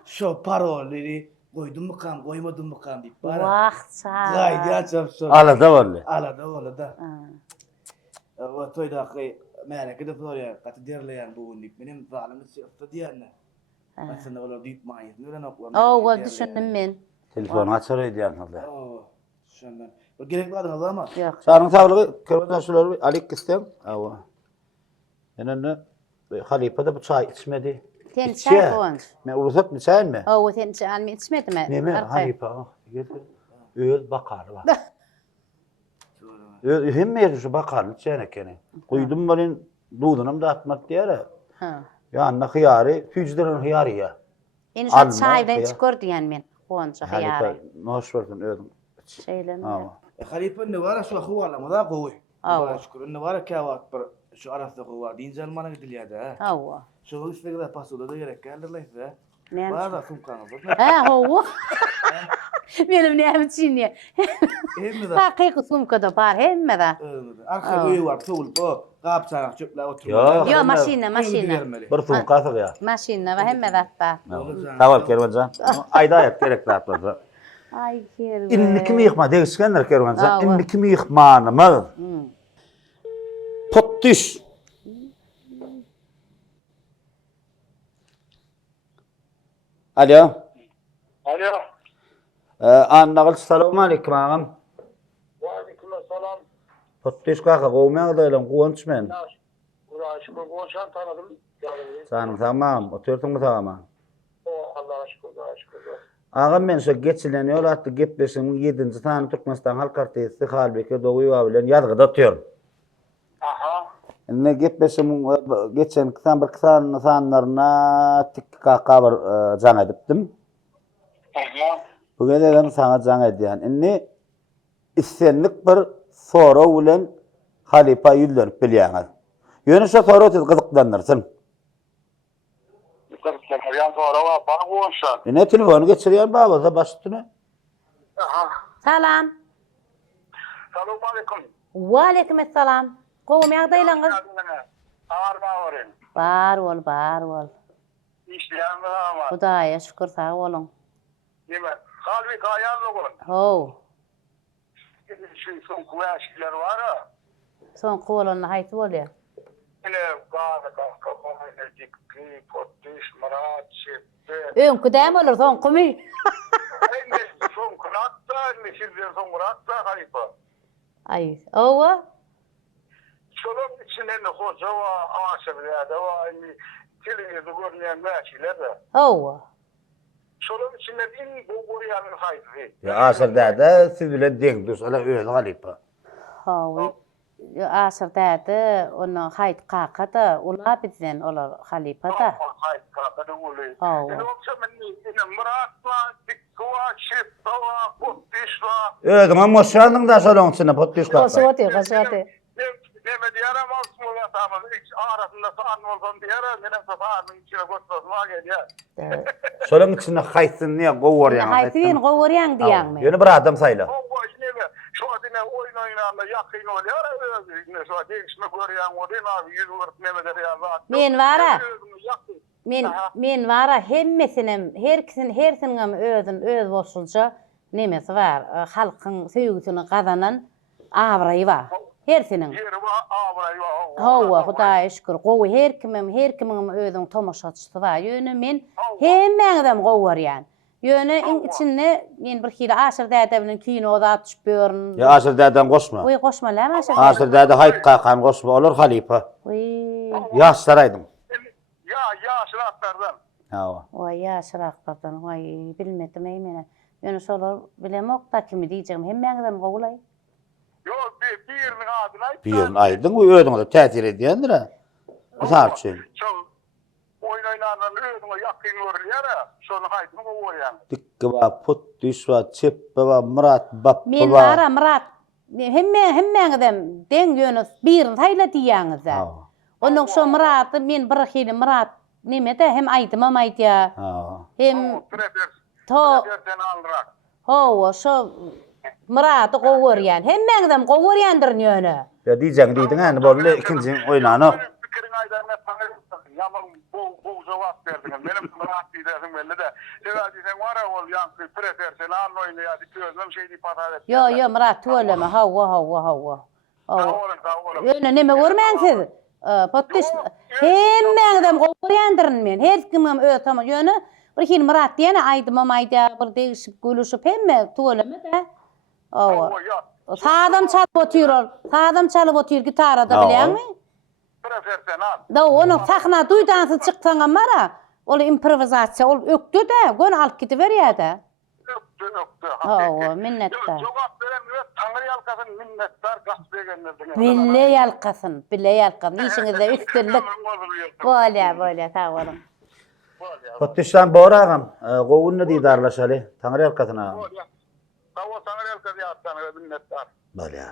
Şu parolleri koydum mu kan, koymadım mı kan deyip bara. Wagtça. Gaydi açam şu. Alada bolle. Alada da. O toyda mereke de soruyor. Katı derleyen bu günlük. Benim zalimi çıktı diyenler. Aslında olar deyip mayız. Neden okula? O düşündüm men. Telefonu açar ediyen halde. Şundan. O gerekli adınız ama. Yok. Sarın sağlığı, kırmızı suları alik istem. Ava. Yani Halipa da bu çay içmedi. Sen çay koyunç. Men urusat mı çay mı? O sen çay mı içmedi mi? Ne mi? Halipa. Öl bakar var. Hem mi şu bakar çayne kene. Koydum balın dudunum da atmak diyara. Ha. Ya hıyarı, fücdürün hıyarı ya. Eni Alma, şu çaydan hıyar. çıkar diyen men. Koyunç Halipa, hıyarı. noş verdin öldüm. Şeyler mi? Ava. Halipa ne var şu huvala da koy. Ava. Şükür ne var kavat bir şu arafta koy. Din Zalman'a gidilýärdi ha. Ava. Şu istekler pasoda da gerek geldirler. Ne? Var da sumkanız. Ha hovu. Benim näme çinýe. Hem de Hakyky sumkada bar hemme da. arka öýü var, tuğul bu. Gap sarak çöpler oturup. Yok. Yo maşina. Bir sum kasık ya. Maşina ve hemme da bar. Tamam Kervancan. Ayda ayet gerek dağıtladı. Ay kerbe. İnni kimi yıkma değişkenler Kervancan. İnni kimi yıkmanımı. Pottiş. Alo. Alo. Annağıl salamu aleyküm ağam. Aleykümselam. Pottiş kaka kovmayan adaylan kuvanç men. Uğraşık konuşan tanıdım. Sanım tamam. Oturdun mu tamam? Allah'a şükür, Allah'a şükür. Ağam men şu geçileniyor attı gepleşimin 7. tane Türkmenistan Halk Partisi Halbeke Doğuyu abilen yazgıda atıyorum. Aha. Ne gepleşimin geçen kısan sanlarına tik kaka bir can ediptim. Aha. Bugün de ben sana can ediyen. İnni istenlik bir soru ulen Halipa yüldönüp bilýäňiz. Ýöne şu soru ötüz gyzyklandyrsyn. Yukarıdan yan sonra var, bana konuşan. Ne telefonu geçirýän babaza başytyny. Aha. Salam. Selamun aleyküm. Wa aleykümselam. Gowum ýagdaýlaňyz? Ağırma varın. Bar bol. İşleyen mi ama? Hudaýa şükür sag bolun. Değil mi? Kalbi kayanlı olun. Ho. Şu son kuyaşkiler var ya. Son kolony haýtyp bolýar. Yine gazı kalkamay, dikki, pottiş, marat, şeppe. Öňküdäm bolar son kumy. Aynı son kuratta, şimdi son kuratta halifa. Ay, owa. Şunun içinden de hoca var, ağaçlar da var, televizyonda görünen meşiler de. Owa. Şunun içinden en bu Koreyanın haydi. Ya asırda da siz bilen deň düş ala öýüň Halipa. Hawy. Asyrda onu haýt kakada ular bizden olar halipata. Haydi kalkada oluyor. Awa. Yoksa ben Murat var, Dikwa, Şefta var, Pottiş var. Özüňe moşanyň da şolaň içine pottiş kaka. Koşaty. Deme diyelim olsun mu yatamaz. Hiç arasında sağın olsun diyelim. Benim sağının içine koşmasın var geliyor. Şolaň içine haýsyn niye gowurýan? Haýtyn gowurýan diýäňmi? Ýöne bir adam saýla. O boş ne mi? Şu adına oyun oynanma yakın oluyor. Ne şu değişme görüyen o değil abi. 100 vurup ne mi ya zaten. Men wara. Men wara hemmesinem hersinim öz boşulca nemesi var. Halkyň söýgüsini gazanan awraý bar. Hersinim. Yeri var ağabey var. Hawa Hudaýa şükür. Gowy her kimiň özüň tomaşaçysy bar. Ýöne men hemmeňdem gowurýan. Yöne içinde men bir hili aşır dädebinin kinoda düşüp görün. Ya aşır däden goşma. Oy goşmalama aşır. Aşır däde hayt qakan goşma olur halipa. Oy. Yaşsaraydın. Ya şıraklardan. Ha. Oy yaşıraklardan. Oy bilmedim mene. Yöne şolar bilemok da kimi diýjegim. Hemmeňizem gowulay. Yok birinin adına. Bir aydın bu ödüňe de täsir edýändir ha. Misal üçin. Oynaýanlar ödüňe ýakyn görülýär. Şonu haýdyň goýan. Dikki ba, put düş ba, çep ba, Murat bap Men ba. ara Murat. Hemmeňizem deň yöne birini taýla diýäňiz. Onun şo Murat men bir hili Murat nimede hem aýdymam aýdýa. Ha. Hem To. Ho, şo Murat'ı gowurýan. Hemmeňizem gowurýandyr ýöne. Ya diýjäň diýdiň äni bolle ikinji oýnany. Pikirin aýdanyna yaman bu jogap berdiň. Benim Murat diýdiň belli de. Sebäbi sen wara ol ýanky preferensiýal oýnaýar diýýarsam şeýdi patat. Yo Murat töweleme. Hawa. Ýöne neme görmänsiz? Potdiş. Hemmeňizem gowurýandyr men. Her kimem ötama ýöne. Bir hil Murat diýene aýdymam aýdýa, bir degişip gülüşip hemme töweleme de. Awa. Sadam çalyp otyr. Sadam çalyp otyr gitarada bilýärmi? Preferensiýal. Da onu sahna duýdansy çyksaň amara, ol improvizasiýa, ol ökdü de, gön alyp gidiberýär-de. Öktü. Hawa, minnettar. Jogap beren Taňry ýalkasyn minnettar gaç begenlerden. Bille ýalkasyn. İşiňizde üstünlik. Bolýa, sag bolun. Potdüşden boragam, gowunny diýdarlaşaly. Taňry ýalkasyna. Tawa Taňry ýalkasy ýatsan minnettar. Bolýa.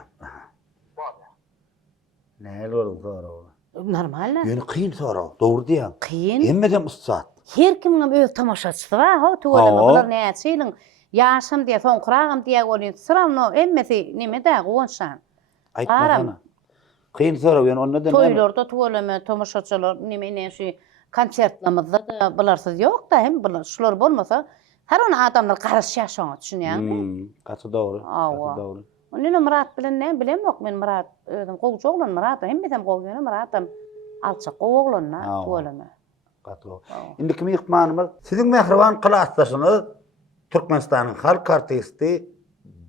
Näle boldy sorag? Normal. Ýöne kyn sorag, dogry diýäň. Kyn. Hemmeden ussat. Her kimim öz tamaşaçysy bar, ha, töweleme bular näçeýliň. Ýaşam diýe, soňkuragam diýe bolýan. Sıramno emmesi nimede goňşan. Aýtmasana. Kyn sorag, ýöne ondan Toýlarda töweleme tamaşaçylar nimene şu konsertlamyzda da bularsyz ýok da hem bular şular bolmasa her on adamlar garaş ýaşaňy düşünýärmi? Gaty dogry. Dogry. Onu Murat bilen ne bilemok men Murat özüm gowçy oglan Murat hem bizem gowgyny Muratam alçak oglanna töweleme. Gaty. Indi kim ýykmanymyz? Siziň mehriban klassdaşyňyz Türkmenistanyň halk artisti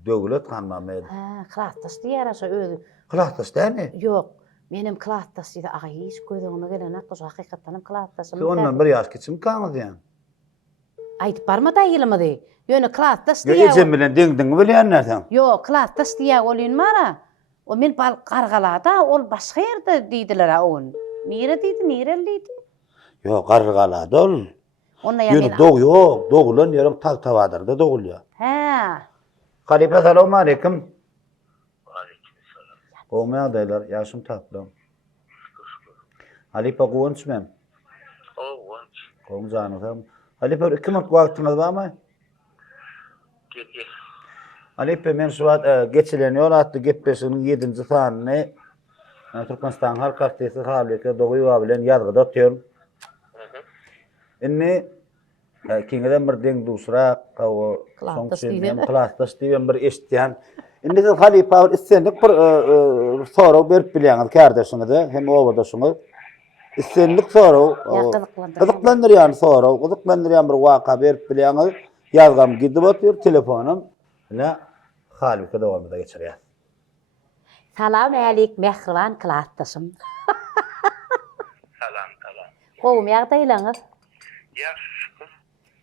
Döwlet Hanmamed. Ha, klassdaş diýär şo özü. Klassdaş dämi? Ýok, menim klassdaş diýdi, aýyş gözüňe gelen aky hakykatdan klassdaşym. Ondan bir ýaş keçim kalmady ýa. Aýdyp barma da ýylmady. Ýöne klassdaş diýär. diýär. Ýa bilen diňdiň bilýän näsen? Ýok, klassdaş diýär bolýan mara. O men bal gargalada ol başga ýerde diýdiler on. Nire diýdi, nirelidi? Ýok, gargalada ol. Onda ýa men ýok, doglan ýerem tag tawadyrda dogulýar. Ha. Halipa salam aleikum. Gowma adaýlar, ýaşym taplam. Halipa gowunçmam. Gowunç. Gowunçanyň. Halipa 2 minut wagtyňyz barmy? Gel. Halipa men şu wagt geçilen ýol atdy gepleşiginiň 7-nji sanyny Türkmenistan halk artisti Halika Doguýova bilen ýazgyda otýar. Inni kiňeden bir deň dusrak, o soňçy klassdaş diýen bir eşitýän. Indi siz Halipa issenlik bir sorag berip bilýäňiz kardeşiňize hem owadaşyňyz. Issenlik sorag, gyzyklandyrýan sorag, gyzyklandyrýan bir waka berip bilýäňiz. Ýazgam gidip otýar telefonum. Ila Halika dowamyda geçirýär. Salam alayk mehriban klassdaşym. Salam. Gowum ýagdaýlaňyz? Ýaşy.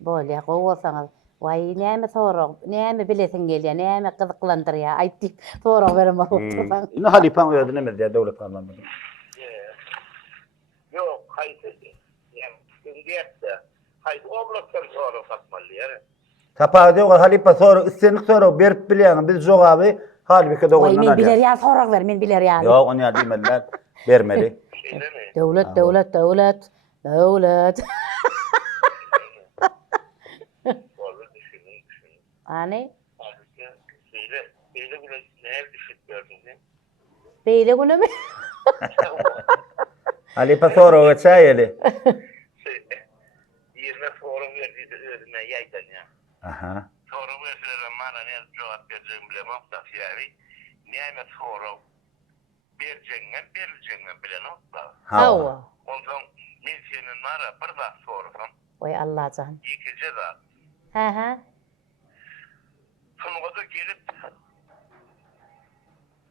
Bolýa, gowsaňyz. Wai näme sorag, näme bilesiň gelýär, näme gyzyklandyrýar, aýtdyk sorag berem bolupdyr. Indi Halipaň öýde näme diýär döwlet kanalynda? Yok, haydi. Yani sündiyette. Haydi oblaktan sonra satmalılar. Tapagy ýok, Halipa sorag, issenlik sorag berip bilýäň, biz jogaby Halika dogulnan Men biler ýa sorag ber, men biler ýa. Ýok, onu diýmediler, bermeli. Döwlet. Ani? Beyle güne näme düşüp gördün? Beyle güne mi? Halipa sorag çaýely. Ýerine sorum berdi özüme ýaýdan ýa. Aha. Sorum berdi bana ne jogap berdim bilemok da ýa-ni. Näme sorum berjeňe bilen okda. Hawa. Ondan men senin mara bir da sorum. Oy Allahjan. İkinci da. Ha. Sonunda gelip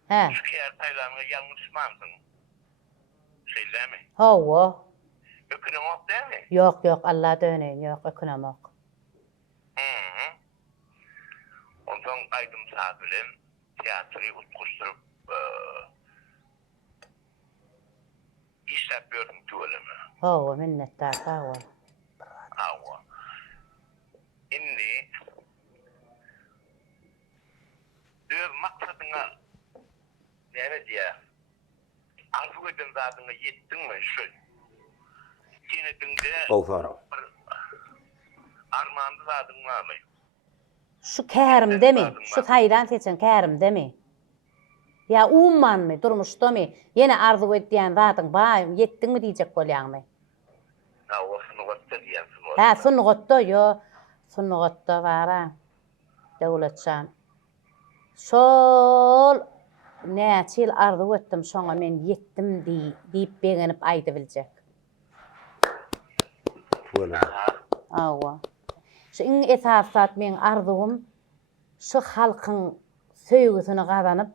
Ha. şikayet aylarına yanlışmansın. Şeyler mi? Hawa. Ökünemok değil mi? Yok Allah döneyin yok ekonomik. Ondan aydım sabilen tiyatroyu utkuşturup iş yapıyordum tuvalimi. Hawa minnettar sağ ol. Hava. Şimdi öz maksadına ne diye arzu eden zadına yettin mi şu? Kenetinde O soraw. armağandı zadın var mı? Şu Kerim demi? Şu Tayran seçen Kerim demi? Ya umman mı durmuşda mı? Yine arzu etdiğin zatın bağım yettin mi diyecek bolýarmy? Hava sınıfta diyensin o. Ha sunugotda yo. Sunugotda bara. Döwletçan. Şol näçil arzu etdim şoňa men yetdim diýip begenip aýdy biljek. Tuvalı. Awa. Şu iň esasat men arzum şu halkyň söýgüsini gazanyp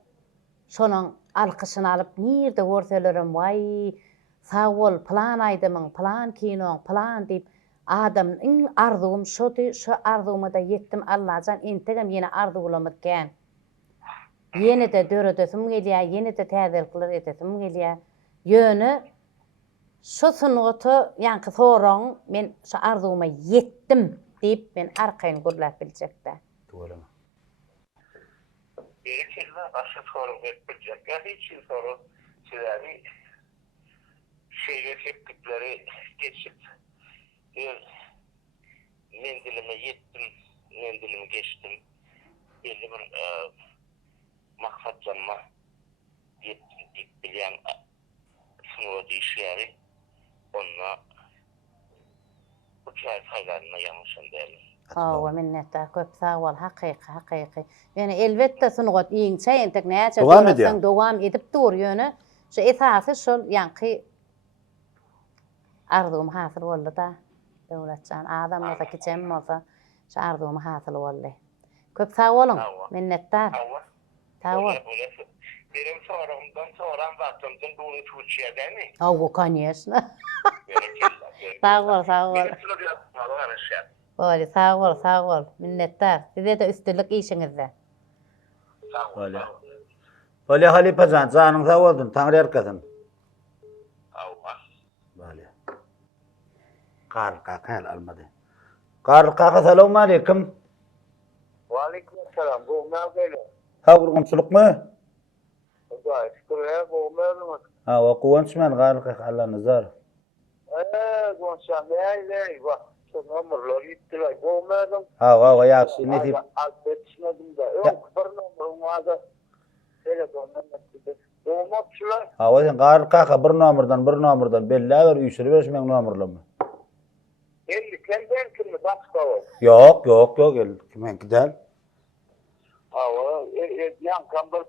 şonuň alkyşyny alyp nirde görselerim vay sağ ol plan aýdymyň plan kinoň plan diýip adam iň arzum şoty şu arzuma da yetdim Allahjan entegem ýene arzulamyken ýene de döredesim gelýär ýene de täzirkler edesim gelýär ýöne şu sunuty ýanky soraň men şu arzuma yetdim diýip men arkaýyn gurlap biljekde. Tuvalı. Gerçekten aşırı soru verecek. Ya hiç soru şeyleri şeyler heptikleri geçip mendilime yettim, mendilime geçtim. Belli bir maksatlanma yettim deyip bilen sınavı işleri onunla bu çay sayılarına yanlışım değil. Hawa minnettar köp sağ ol hakyky. Yani elbetde sunugat iňçe entek näçe Dowam edýär. dowam edip dur ýöne. Şu esasy şol ýanky arzum hasyl boldy da. Döwletçan adamlar da kiçem bolsa şu arzum hasyl boldy. Köp sağ olun. Minnettar. Hava. Sağ ol. Benim sorumdan soran vatandaşın bunu Türkçe değil mi? Hawa конечно. Sağ ol. Oli sağ ol. Minnettar. Size de üstünlük işinizde. Öyle. Öyle Halipacan, canın sağ oldun, Tanrı arkasın. Böyle. Kar kakal almadı. Kar kaka selamun aleyküm. Aleyküm selam. Bu mevzuyla. Ha kurgunçuluk mu? Şükürler bu mevzuyla. Ha o kuvançman kar kaka Allah nazar. Gonçan neyle bak. Numaralar gittiler. Bu mevzum. Ha yaxşı ne dip. Alpetişmedim de. Yok bir numarum vardı. Telefondan ettiler. Doğmakçılar. Ha o sen kar kaka bir numaradan belli ver üyüşürü verişmen numarlama. Kendin kimi başka o. Yok kimen gidel. Hava yan kamber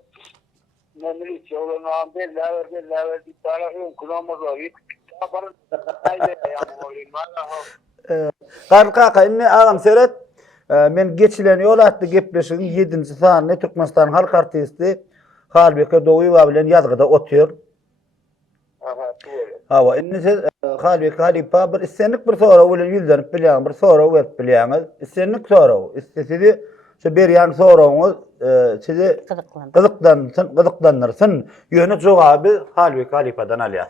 nemli çoluna belli ver bir tane yok numaralar gittiler. Haydi ya olayım valla. Kar kaka inni ağam seyret. Men geçilen yol attı gepleşigin 7-nji sanyny Türkmenistan halk artisti Halbeke Doýuwa bilen ýazgyda otýar. Aha, doğru. Hawa inni siz Halbeke Halipa bir istenlik bir soraw bilen ýüzlenip bilýän bir soraw berip bilýäňiz. Istenlik soraw. Istesidi şu berýän sorawyňyz sizi gyzyklandyrsyn. Ýöne jogaby Halbeke Halipadan alýar.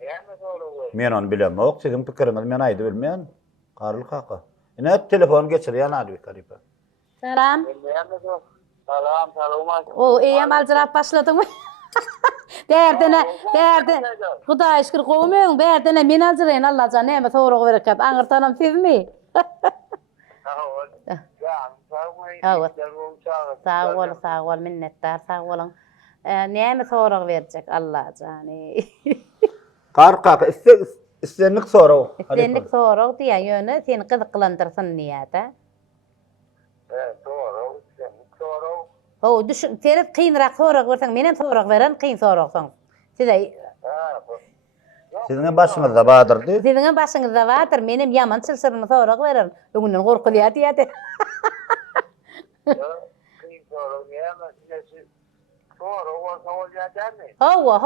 Yani doğru. Men onu bilemok, sizin pikiriňiz men aýdy bilmeýän. Garly kaka. Ine telefon geçirýän Halbeke Halipa. Selam. Yani doğru. Salam. O eýem aljyrap başladymy? Berdene. Hudaý şükür gowmaýyn, berdene men aljyraýyn Allahjan näme sorag berkep, aňyrtanam sizmi? Sağ ol, minnettar, sağ olun. Näme sorag berjek Allahjan? Gar kaka istenlik soraw. Istenlik sorag diýen ýöne seni gyzyklandyrsyn niýete. Doğru. Doğru. O düşün, seni kıyınrak sorag bersen, menem sorag beren, kıyın soragsan. Size Sizin başınızda bağdır değil. Sizin başınızda vardır. Benim yaman çılsırımı sorak verir. Ögünden korku diye diye. Hava.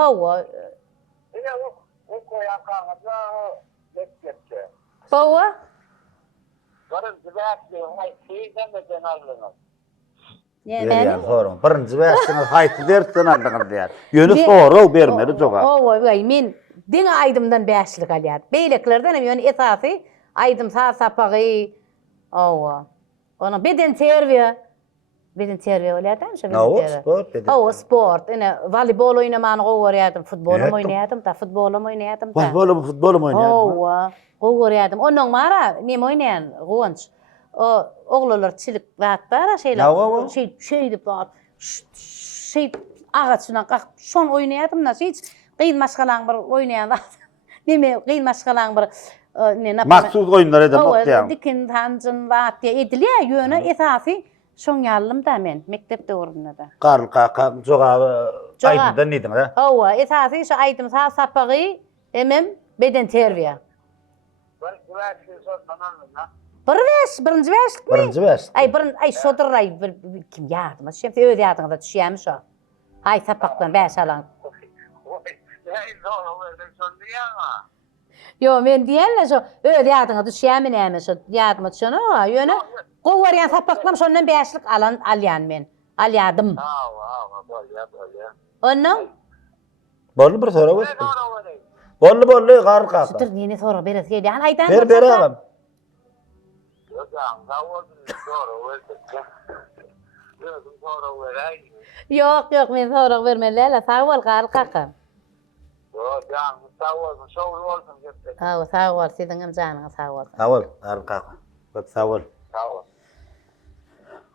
Baba. Yani sorun. Birinci versiniz hayti dersen aldınız diyer. Yönü soru vermedi çoğa. Hava. Men dine aydımdan beşlik alyar. Beyleklerden hem yönü esası aydım sağ sapağı. Hava. Ona beden terbiye. Beden terbiye olaydım şu beden O terbiye. spor dedi. O sport. Ine voleybol oynamanı gowaryadım, futbolum Evet. oynayadım da, futbolum oynayadım da. Futbolum oynayan. Owa, gowaryadım. Onun mara neme oynayan gowanç. O oğlalar çilik vatlar şeyler. Ya, o. Şey dip var. Şey ağaçından qalxıp şon oynayadım da hiç qıyın maşqalan bir oynayan. Neme qıyın maşqalan bir ne napma. Mahsus oyunlar edem Owa, okuyam. dikin tancın vat diye ediliyor yönü esası şon yallım da men mektepde orunda da. Karl kaka çoğa aydından nidin ha? Owa, esasy şu aýdym sağ sapagy, emem beden terbiye. Birinci beşlik mi? Birinci vers. Ay şodur kim yardım? Şimdi öz yardımda düşýärmi şo? Ay sapakdan beş alan. Yo men diýerler şo öz yardımda düşýärmi näme şo yardıma düşýän o ýöne gowaryan sapakdan şondan beşlik alýan men. Alýardım. Onun Bollu bir soru var. Bollu karl kaka. şudur yeni soru beres geldi. Han aýdan. Ber ağam. Yok men sorak vermelerle sağ ol karl kaka. Sağ ol sizin hem canına sağ ol. Sağ ol karl kaka. Çok sağ ol.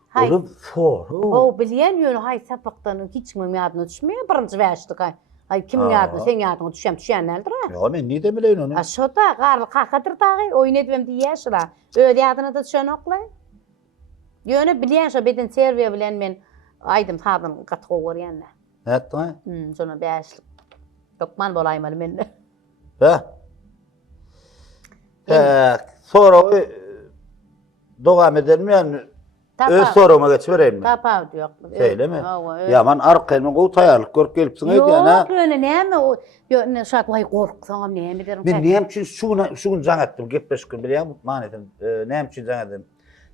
Hay. Oğlum soru. O bilýän ýöne hay sapakdan hiç mi ýadyna düşmýär birinci wäşdik ay. Ay kim ýadyna sen ýadyna düşýän nädir ha? Ya men ni demeleyim onu. A şoda garly kakadyr tagy oýnadym diýýärşira. Öz ýadyna da düşýän oklay. Ýöne bilýän şo beden terbiýe bilen men aýdym tabyň gatga görýänler. Näetdi ha? Şonu beşlik. Dokman bolaýmaly mende. Ha? Soru dogam edelmeýän öz soruma geçivereyim mi? Tapa diýok. Söyle mi? Yaman arqelmen gow taýarlyk görüp gelipsiň Yok, eýdýän. öyle näme o? Yo, şat vay korksaňam näme derim. Men näme üçin şugun jaňatdym, gepleşik gün bilýän manetim. Näme üçin jaňatdym?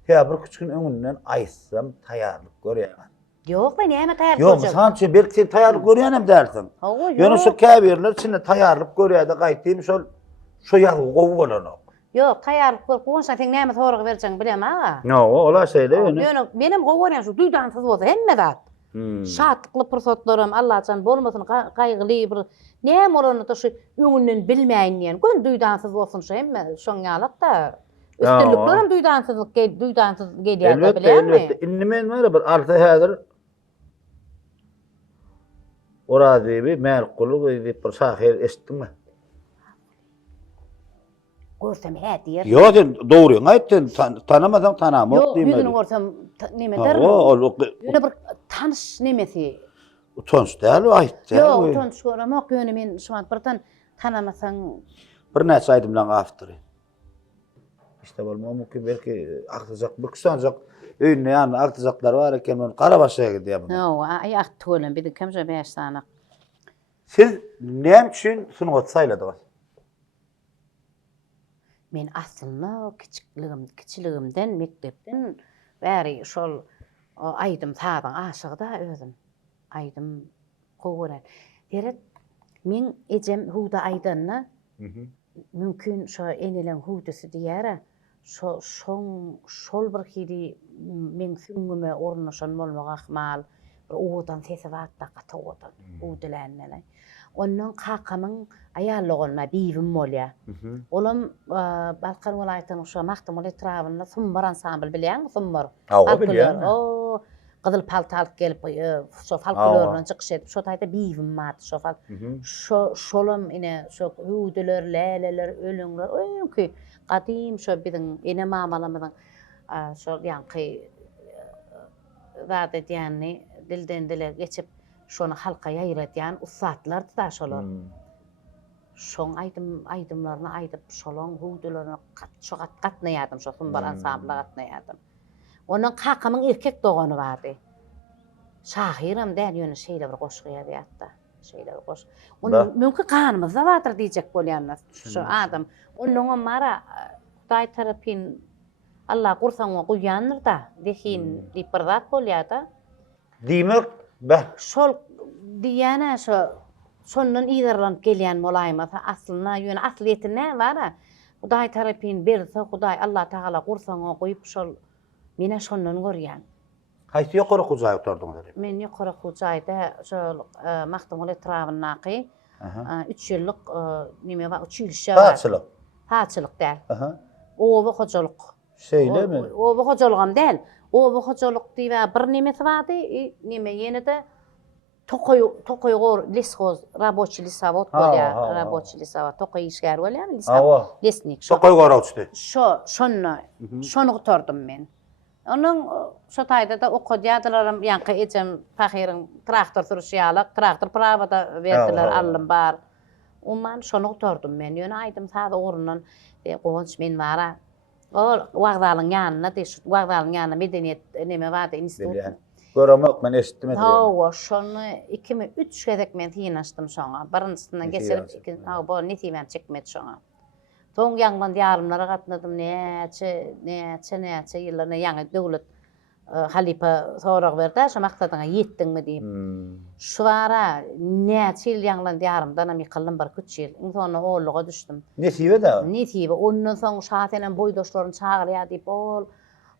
Ya bir küçükün öňünden aýsam taýarlyk görýän. Yok, ben näme taýar Yok, boljak. sançy belki sen taýarlyk görýänem dersin. Ýöne şu käbirler içinde taýarlyk görýärdi, gaýtdym şo ýaly gowy bolanok. Yok, taýarlyk bolsa sen näme soragy berjeň bilem ha. No, ola şeýle ýöne. Ýöne benim gowurýan şu duýdansyz bolsa hemme zat. Şatly pursatlarym Allah can bolmasyn gaýgyly bir näme bolany da şu öňünden bilmäýän gün duýdansyz bolsun şu hemme şoň ýalyk da. Üstünliklerim duýdansyzlyk gelýär da bilemmi? Elbette. Inni men var bir arta häzir Orazibi merkuluk edip bir şahir eşitdinmi? Görsem hä diýer. Yo sen dogry aýtdyn, tanamasaň tanamok Yok, diýmeli. yüzünü görsem näme Ha, der? o Ýöne bir tanış nemesi. utanç däl aýtdy. Yok, utanç göremok ýöne men şuant birden tanamasaň Bir näçe aýdym bilen aftyry. İşte bolmam mümkin belki aktyjak, bir küsanjak öýüne ýany aktyjaklar bar eken men Garabaşaga gidýärmi. no, ay aktolum bir de kemje 5 sanak. Siz näme üçin sunugat saýladyňyz? Men aslında kiçiligimden mektepden bäri şol aýdym tabaň aşygda özüm. Aýdym gowuran. Deret men ejem huda aýdanna mümkin şo enelen hudusy diýär. Şol bir hili men süňüme ornaşan bolmagy ahmal bir oğudan sesi vatda gatawodan udylanlar. Ondan kakamyň aýallygyna biwim bolýar. Olam Balkan welaýatynyň şo Mahdumul etrawyna Summar ansambl bilýän, Summar. Bilýän. O gyzyl paltalyk gelip şo folklordan çykyş edip şo taýda biwim mat şo fal. Şolam ine şo hüwdeler, läleler, ölüňler, öňki gadim şo biziň ene mamalamyzyň şo ýanky zat edýänni dilden dile geçip şonu halka ýaýratýan ustatlar da şolar. şoň aýdymlaryny aýdyp şolaň huwdularyny gatnaýardym, şo sumbar ansambla gatnaýardym. Onuň kakamyň erkek dogany bardy. Şahiram däl ýöne şeýle bir goşgy ýa-da. Şeýle bir goş. Onu mümkin kanymyzda watyr diýjek bolýanlar. Şu adam onuň mara Hudaý tarapyn Allah gursaň goýandyr da, dehin diýip bolýar da. Diýmek, bäh. Şol diýene şondan ýerlenip gelýän bolaýma aslyna ýöne asliýeti näme bar? Hudaý tarapyn berse Hudaý Allah Taala gursaň goýup şol mene şondan görýän. Haýsy ýokary Hudaý oturdyňyz? Men ýokary Hudaýda şol Mahtumul etrawyny naky 3 ýyllyk nime bar, 3 ýyl bar. Haçylyk. Haçylyk däl. Oba hojalyk. Şeýlemi? Oba hojalygam däl. Oba hojalyk diýip bir nimesi bardy, nime ýene-de Tokoy leshoz рабочий лесовод bolýar, рабочий лесовод, tokoy işgär bolýar, lesnik. Tokoy gorawçy. Şonu gutardym men. Onuň şo taýda da okudýarlarym, ýa-ni ejem Fahyryň traktor sürüşýärlik, traktor prawada berdiler, allym bar. Umman şonu gutardym men. Ýöne aýdym sada orundan gowunç men bara. O wagdalyň ýanyna, wagdalyň ýanyna medeniýet neme bardy, institut. Göremek men eşitdim. Hawa şonu 2-3 gezek men tynaşdym şoňa. Birinçisinden geçirip bu netimem çekmedi şoňa. Soň ýanglan ýarymlara gatnadym, näçe ýyllarna ýaňy döwlet halipa sorag berdi, şo maksadyna ýetdiňmi diýip. Şu bara näçe ýyl ýanglan ýarymdan ýykylym bir 3 ýyl. Soňra oğluga düşdüm. Netibe? Ondan soň şahsenen boýdaşlaryny çagyrýar diýip ol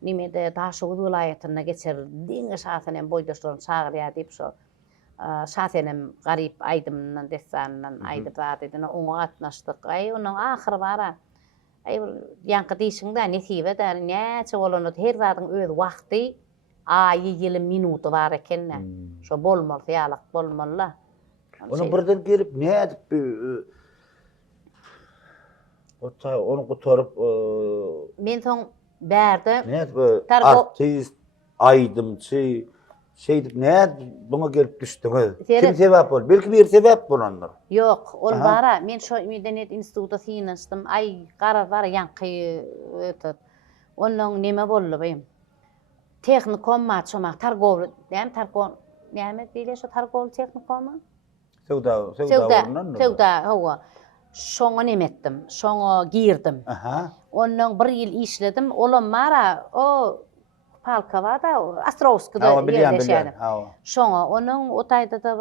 nimede Daşoğlu vilayatyna geçirdiň şahsenen boýdaşlaryny çagyrýar diýip şo şahsenen garyp aýdymdan dessandan aýdyp zadyna oňa gatnaşdyk. Onuň ahyry bara ýanky diýişiňde netibe der näçe bolany her zadyň öz wagty, aýy, ýyly, minuty bar eken. Şo bolmaly, ýalyk bolmaly. Onu birden gelip ne edip onu gutarıp men soň bärde ne edip artist, aýdymçy şeydip ne buna gelip düşdüňiz? Kim sebäp bol? Belki bir sebäp bolandyr. Yok, ol bara men şo medeniyet institutuna synaşdym. Ay garaz bara ýanky ötüp. Onuň neme boldy beýim? Tehnikum maçmak targow, näme targow, näme diýilýär şo targow tehnikum? Sewda, hawa. Şoňa neme etdim, şoňa girdim. Onuň 1 ýyl işledim. Olam mara o Palkavada, Astrovskada ýerleşýärdim. Şoňa onuň o taýda da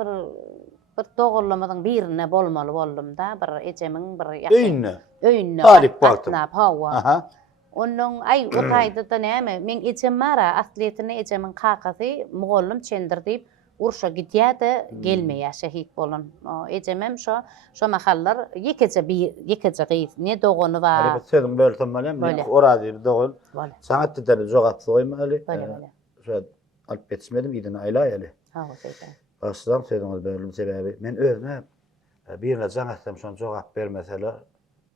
bir dogurlamadan birine bolmaly boldum da, bir ejemiň bir ýaky. Öýünne. Tarif baktım. Hawa. Onuň o taýda da näme? Men ejem mara atletini ejemiň kakasy mugallym çendir diýip urşa gidýärdi, gelmeýär şehit bolan. Ejemem şo mahallar ýekece gyýyp ne dogany bar. Hadi sedim bölsem bolýar, orady dogan. Sanatda da jogap soýmaly. Şo alyp geçmedim, ýygyny aýlaýaly. Hawa şeýle. Başdan söýdiňiz bölüm sebäbi. Men özüme birine jagatsam şonu jogap bermeseler,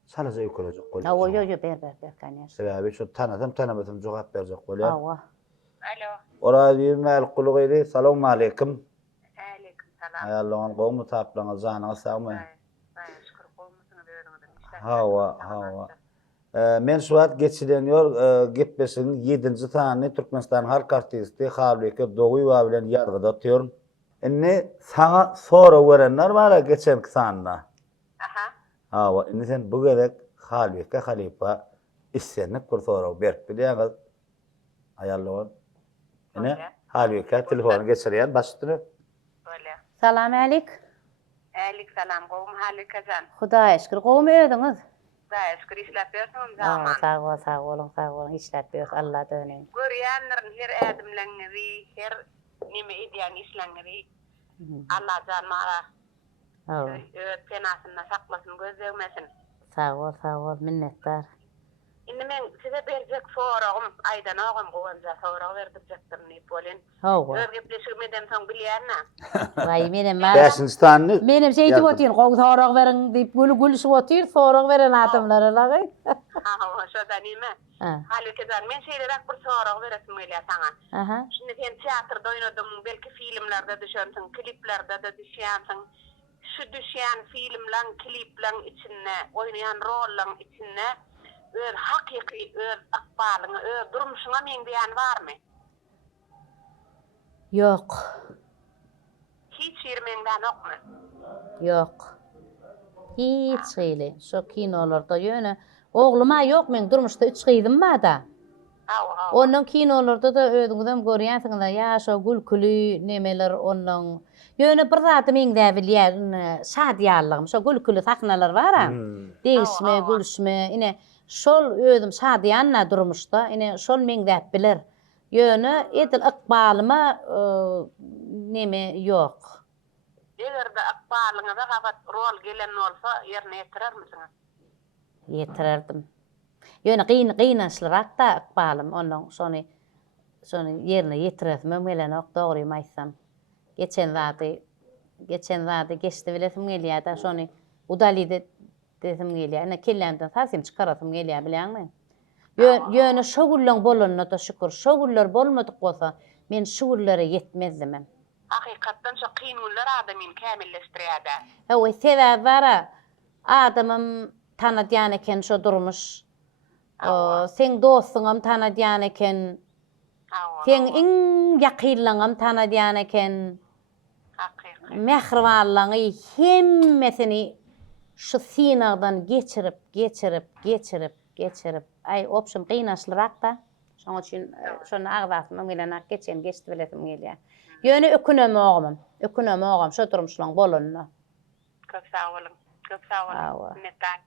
salaja ýökelejek bolýar. Hawa ýok ber kanýa. Sebäbi şu tanasam tanamasam jogap berjek bolýar. Hawa. Alo. Orady mäl gyle. Salamu alaykum. Alaykum salam. Aýallaňyň gowmy taplaňyz janyňyz sagmy? Şükür gowmusyny berdiňiz. Hawa. Men şu wagt geçilenýär gepbesiň 7-nji sany Türkmenistan halk artisti Halbeke Doguýewa bilen ýargyda otýar. Indi saňa sora berenler bar geçenki sanyna. Hawa, indi sen bu gerek Halbeke halipa issenip bir sora berip bilýäňiz. Aýallaňyň ene Halbeke telefonu geçirýär başdyr. Salam alayk. Alayk salam gowum Halbeke jan. Hudaýa şükür gowum öýdüňiz. Hudaýa şükür işläp berdim zaman. Sağ olun, işläp ber Allah döneň. Görýänler her ädimleňizi, her nime edýän işleňizi. Allah jan mara. Tenasyna saklasyn, gözlegmesin. Sağ ol, minnetdar. Indi men size berjek soragym, aýdan ogam gowanja sorag berdirjekdir diýip bolen. Hawa. Örgepleşmeden soň bilýärna. Vay menem mara. 5-nji sany. Menem şeýdip otýan, gowy sorag beriň diýip gülüşip otýar, sorag beren adamlara lagy. Hawa, şoda nime? Halikedan men şeýlerak bir sorag beresim gelýär saňa. Şimdi sen teatrda oýnadym, belki filmlerde düşersiň, kliplerde de düşýärsiň. şu düşen filmlan, kliplan içinde, oynayan rollan içinde öz hakiki öz akbalyny, öz durmuşuna men diýen barmy? Yok. Hiç yermenden okmy? Yok. Hiç öyle. Şu kinolarda yöne. Oğluma yok men durmuşda 3 gyzym var da. Onun kinolarda da özüňizden görýänsiňiz ya şo gülkülü nemeler onun. Yöne bir zatı men de bilýär, şadýarlygym, şo gülkülü saknalar bar-a. Değişme, gülüşme, ine şol özüm şadýanla durmuşda, ine şol men de bilir. Yöne edil ykbalyma neme yok. Egerde akbalyňyza gabat rol gelen bolsa ýerine ýetirer misiniz? Yetirerdim. Yöne gıynaşlarak da akbalym onun şonu yerine yetirerdim. Melen ok dogry aýtsam. Geçen zady geçti bilesim gelýär da şonu udalydy dedim gelýär. Ene kellemden sasym çykaratym gelýär bilenmi? Yöne şogullan bolanyna da şükür. Şogullar bolmadyk bolsa men şogulllara yetmezdim. Hakykatdan şu kynullar adamyny kämilleşdirýär. Hawa sebäbi bara adamym tanadýan eken şo durmuş. Sen dostuňam tanadýan eken. Sen iň ýakynlaňam tanadýan eken. Mehribanlygy hemmesini şu sinagdan geçirip ay opşum gıynaşlarak da şoň üçin şonu agdasymy bilen geçen geçdi bilesim gelýär. Ýöne ökünemi ogam şo durmuşlaň bolanyna. Köp sag bolun. Minnetdar.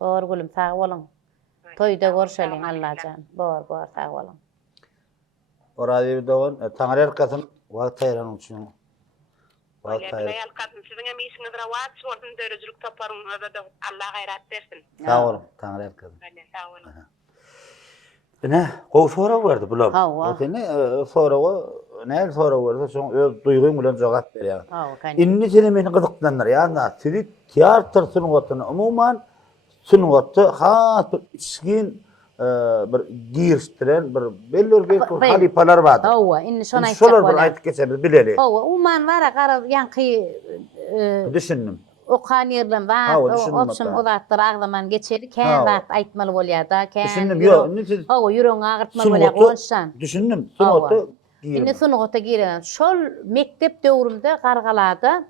Bor gülüm sag bolun. Toýda görşeliň Allahyjan. Bor sag bolun. Orada bir dogan taňar erkasyn wagt taýranyň üçin. Wagt taýrar. Ýa kadın siziň hem işiniz rawat şortun dörejlik toparyňyza da Allah gaýrat bersin. Sag bolun taňar erkasyn. Sag bolun. Ne, gowy sorak berdi bular. Hawa. Seni soragy, näme sorak berdi, şoň öz duýguň bilen jogap berýär. Inni seni meni gyzyklandyr, ýa-da sizi teatr sunugatyny umumyň sunugatda has bir içgin bir girişdiren bir belli halipalar bardy. Hawa, inni şonu aýtsak Şolar bir bolar. aýtyp geçebilir, bileli. Hawa, uman wara gara ýanky Düşündüm. okan ýerden Hawa, var. düşündüm Opşum hatta. o zatlar agdaman geçeri, kän zat aýtmaly bolýar da, kän. Düşündüm, ýok, inni siz Hawa, ýüregiň agyrtmaly bolýar, onşan. düşündüm, sunugatda Inni sunugata giren. Şol mektep döwrümde gargalada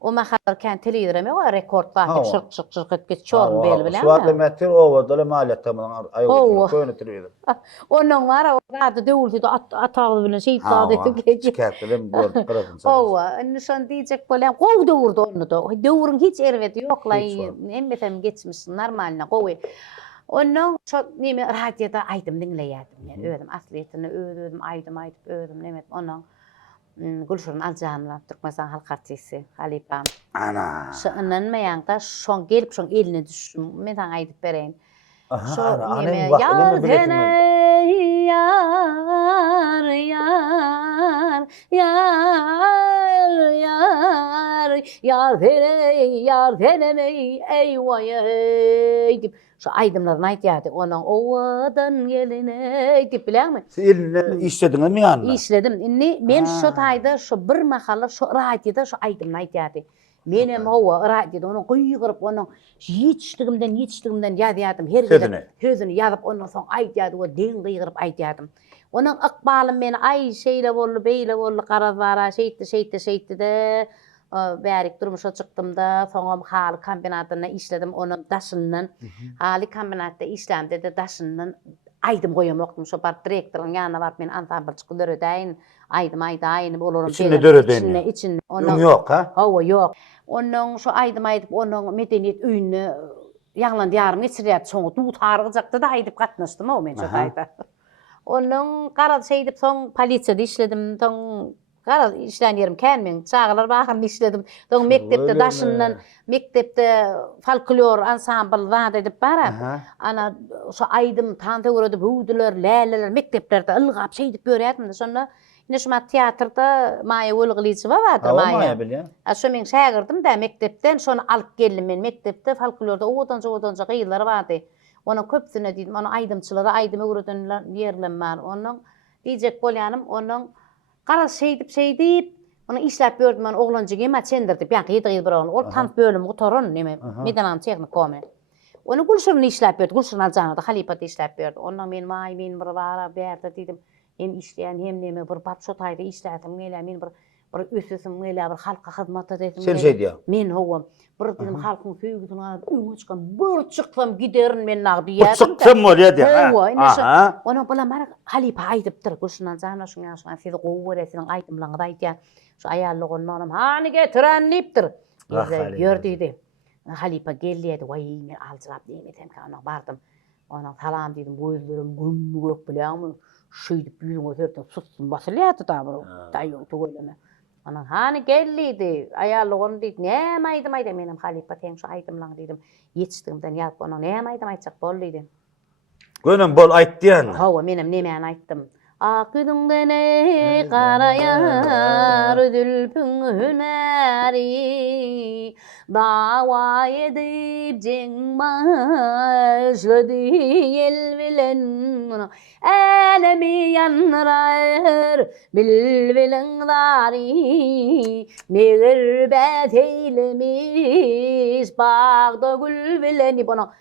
o mahalar kän telewizorem ýok, rekord batyp şyrk etmiş çorun bel bilen. Suwatly metir owada maliyet tamam aýyp köýnü telewizor. Onun var o zady döwüldi atagy bilen şeýit zady etip çikätdim bol gyrasyn. Hawa, inni şon diýjek bolýan, gowy döwürde onu da. Döwürüň hiç erwedi ýoklaý, hemmesem geçmiş normalna gowy. Onun şo neme radioda aýdym dinleýärdim men. Özüm asliýetini özüm aýdym özüm neme onun Gülşürün Aljanova, Türkmenistan halk artisti, Halipam. Ana. Şoňdan meýanda şoň gelip şoň eline düşdüm. Men taň aýdyp bereň. Şo neme Yar denemey eyvay dip şu aydımlaryny aýtýardy. Onuň owadan gelene dip bilenmi? Siz eline işlediňizmi ýa-ni? İşledim. Inni men şu taýda şu bir mahalla şu radioda şu aydymny aýtýardy. Menem owa radioda onu guygurup onu yetişdigimden ýazýardym. Her gelen sözüni ýazyp ondan soň aýtýardy, o deň guygurup aýtýardym. Onun ykbalym meni ay şeýle boldy, beýle boldy, garazara şeýtdi de bärik durmuşa çykdym-da, soňam haly kombinatyna işledim, onun daşyndan. Haly kombinatda işlemde de daşyndan aýdym goýamokdym, şo bar direktoriň ýanyna barp men ansamblçyky döredeýin, aýdym bolurum. İçinde döredeýin. İçinde. Onun ýok ha? Hawa ýok. Onun şu aýdym onun medeniýet öýüne ýaglan ýarym geçirýär, soňy dutargyjakda da aýdyp gatnaşdym o men şu taýda. Onun garaz şeýdip soň polisiýada işledim, soň garaz işlän ýerim kän men çağlar bagyrynda işledim. Soň mektepde daşyndan, mektepde folklor ansambl zat edip bara. Ana şu aýdym tanta göredi buýdular, läleler mekteplerde ylgap şeýdip görýärdim. Şonda ine şu teatrda Maýa Welgiliçi bardy Maýa. Şo men şagirdim da mektepden şonu alyp geldim men mektepde folklorda odanca gyýylar bardy. Ona köpsüne diýdim, ona aýdymçylara aýdymy göreden ýerlem bar. Onuň diýjek bolýanym, onuň garaz şeýdip Onu işläp gördüm ben oğlanca gema çendirdi. Ben qıydı bir oğlan. Ol tam bölüm otorun neme. Medanan texnik kome. Onu Gülşirni işläp berdi. Gülşirni aljanada halipat işläp berdi. Ondan men may men bir bara berdi dedim. Hem işleyen hem neme bir bap şu tayda işlädim. Mele men bir ösüsüm mele bir halka hizmet ededim. Sen şey diyor. Men howam. Bir dedim halkın söýgüsini alıp öňe çykan bir çıksam giderin men nagdiýatim. Çıksam mı diye diyor. Owa, ona bala mara halipa aýdypdyr. Gülşirni aljana şuňa sizi gowweresiň aýdymlaňyda aýtýar. Şu ayarlygyny onam hani getiren nipdir. Gördüydü. Halipa geldi. Vay men aljap diýmetem ki ona bardım. Ona salam dedim. Gözlerim gümgök bilen şeýdip ýüzüňe sertip sussun basylýardy da bir. Daýyň tögeleme. Ona hani geldi. Ayarlygyny diýdi. Näme aýdym aýdym menem halipa teň şu aýdymlaň dedim. Yetişdigimden ýalyp ona näme aýdym aýtjak boldy. Gönüm bol aýtdy ýa-ni. Hawa menem näme aýtdym. Akydın ey qarayar zülfün hüneri dava edip cengmaşladı el bilen elemi yanrar bilbilen dari meğerbet eylemiş bağda gül bileni bana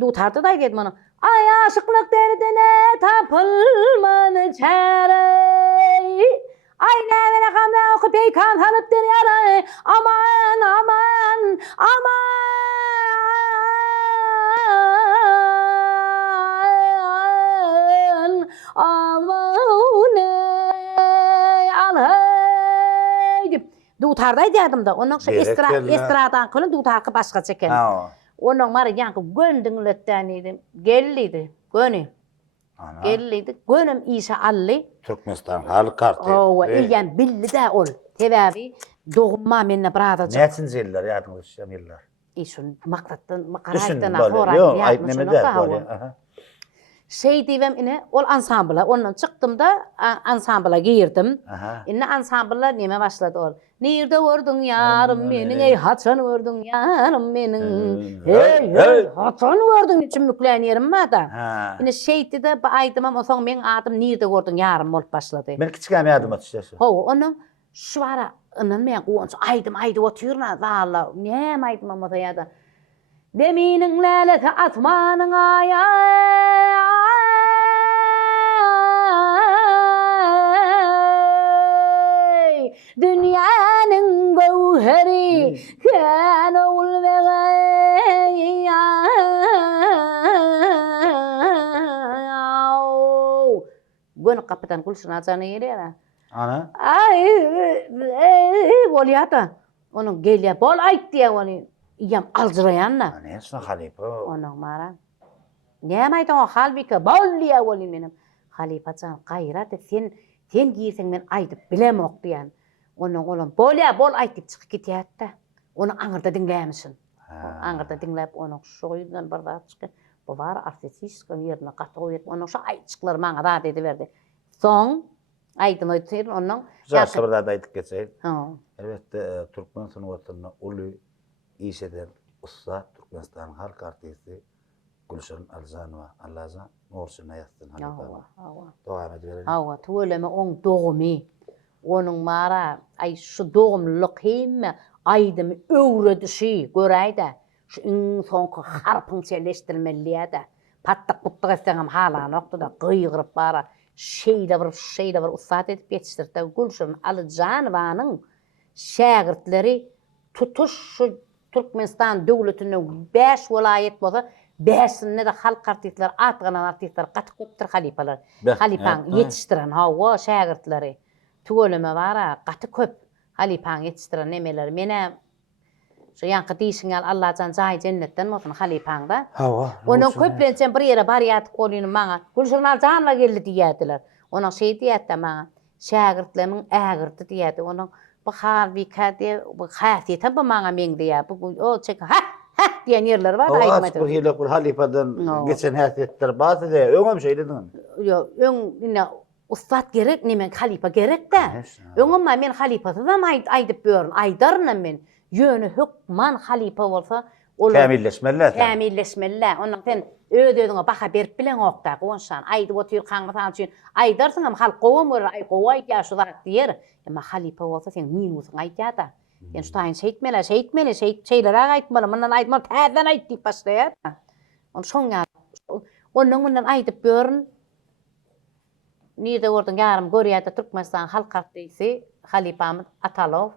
dutardı da dedim bana ay aşıklık derdine tapılmanı çare ay nevene kamda oku peykan halıptır yara aman aman aman aman alhay dutarday dedim da onun şu estradan kılın dutarkı başka çeken onun mara yankı göndüngletten idim gelliydi göni gelliydi gönüm işe alli Türkmenistan halk kartı. Owa ilgen billi de ol tebabi doğma menne brada Näçinji ýyllar ýadyňyza düşýän ýyllar? işin maktatdan Düşündüm makaraytdan böyle. sonra Yok ayıp neme de böyle. Şey diyem ine ol ansambla ondan çıktım da ansambla girdim. Aha. Inne ansambla neme başladı ol. Nerede gördün yarım menin ey haçan gördün yarım menin. Hey haçan gördün için müklenerim ma da. Inne şeydi de aydymam o soň men adım nerede gördün yarım bolup başladı. Men kiçikäme ýadım atýaşy. Ho onun şwara inen men goňç aydım oturna zalla. Näme aydymam o ýa-da. Deminin läleti atmanyň ayaý dünýäniň gowheri kän ol begey Gönü kapıdan Gülşin ajanı ýere. Ana. Ay bolýata. Onun gelýär bol aýtdy onu. Ýam alжыраýanna. Näçe halipa? Onun mara. Näme aýdan o halbika bolýa boly menim. Halipajan gaýrat sen giýseň men aýdyp bilemok diýen. Onun olam bolýa bol aýtyp çykyp gitýärdi. Onu aňyrda dinlämisin. Aňyrda dinläp onu şoýdan bir zat çykyp bu bar artistik ýerine gaty goýup onu şu aýtçyklar maňa da dedi berdi. Soň aýdym ötür onun Jaşy bir zat aýdyp geçeýin. Elbette Türkmen sunuwatyna uly iş eden usta Türkmenistan halk artisti Gülşen Aljanowa Allaza Nurşin aýatdyn halipa. Dowam ediberin. Hawa tuweleme on dogmy. Onun mara ay şu dogumlyk hemme aýdym öwredişi göräýde. Şu soňky harpyň çeleşdirmeliyäde. Pattak puttak etseňem hala noktada gyýgyryp bara. Şeyle bir ustat edip geçirdi. Gülşen Aljanowanyň şägirtleri tutuş Türkmenistan döwletiniň 5 welaýet bolsa 5-sinde de halk artistler, atganan artistler gaty köpdir halipalar. Halipaň ýetişdiren hawa şägirtleri. Tuweleme bara gaty köp halipaň ýetişdiren nemeler. Mene şu ýanky diýişiňal Allahan jaý jennetden bolsun halipaňda. Hawa. Onun köplençen bir ýere bar ýatyp golyny maňa. Gülşen Aljanowa geldi diýädiler. Ona şey diýetdi maňa. Şägirtleriň ägirdi diýedi. Onun bu halbika diye bu haýaty bu maňa men diýär. Bu o çek ha diýen ýerler bar aýdym. Bu hilek bir halipadan geçen häsiýetler bazı de öňem şey dedin. Yo öň ustat gerek nemen halipa gerek de. Öňem men halipasy da aýdyp börün. Aýdarnam men. Ýöne hükman halipa bolsa Kamilleşmeliler. Kamilleşmeliler. Ondan sen ödödüňe baka berip bilen okda onşan aýdyp otyr kaňma üçin aýdarsyň hem halk gowamur ay gowaý ýaşy zat diýer. Emma halipa bolsa sen minusyň aýtýada. Sen şutaýyn şeýtmeli şeýlere aýtmaly, mundan aýtmaly, täzeden aýt diýip başlaýar. On şoňa onuň mundan aýdyp görün. Nirde ordan yarım görýärde Türkmenistan halk artisti Halipamyz Atalow.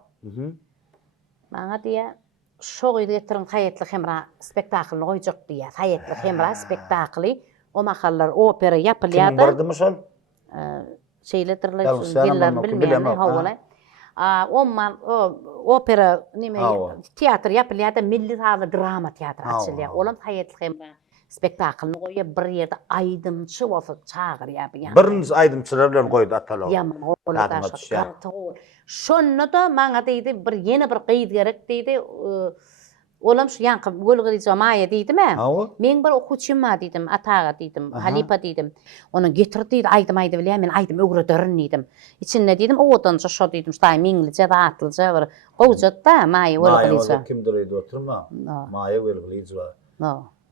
Maňa diýär şo getirin haýatly hemra spektaklyny goýjak diýär. Haýatly hemra spektakly o mahallar opera ýapylýar. Kim bardymy şol? Şeýledirler diller bilmeýän howala. Omman opera nime teatr ýapylýar, milli taýda drama teatr açylýar. Olam haýatly hemra spektaklyny goýup bir ýerde aýdymçy bolsa çağırýar ýa. Biriniz aýdymçylar bilen goýdy Atalow. Ýaman olar şonda da maňa diýdi bir ýene bir gyd gerek diýdi. Olam şu ýanky gölgeli Maya diýdime? Men bir okuçym var diýdim, ataga diýdim, Halipa diýdim. Onu getirdi aýdym bilýär, men aýdym öwre dörün diýdim. İçinde diýdim, owadança şo diýdim, ştaý minglije, atlyja bir gowjatda Maya gölgeli. Kimdir edi oturma? Maya gölgeli var.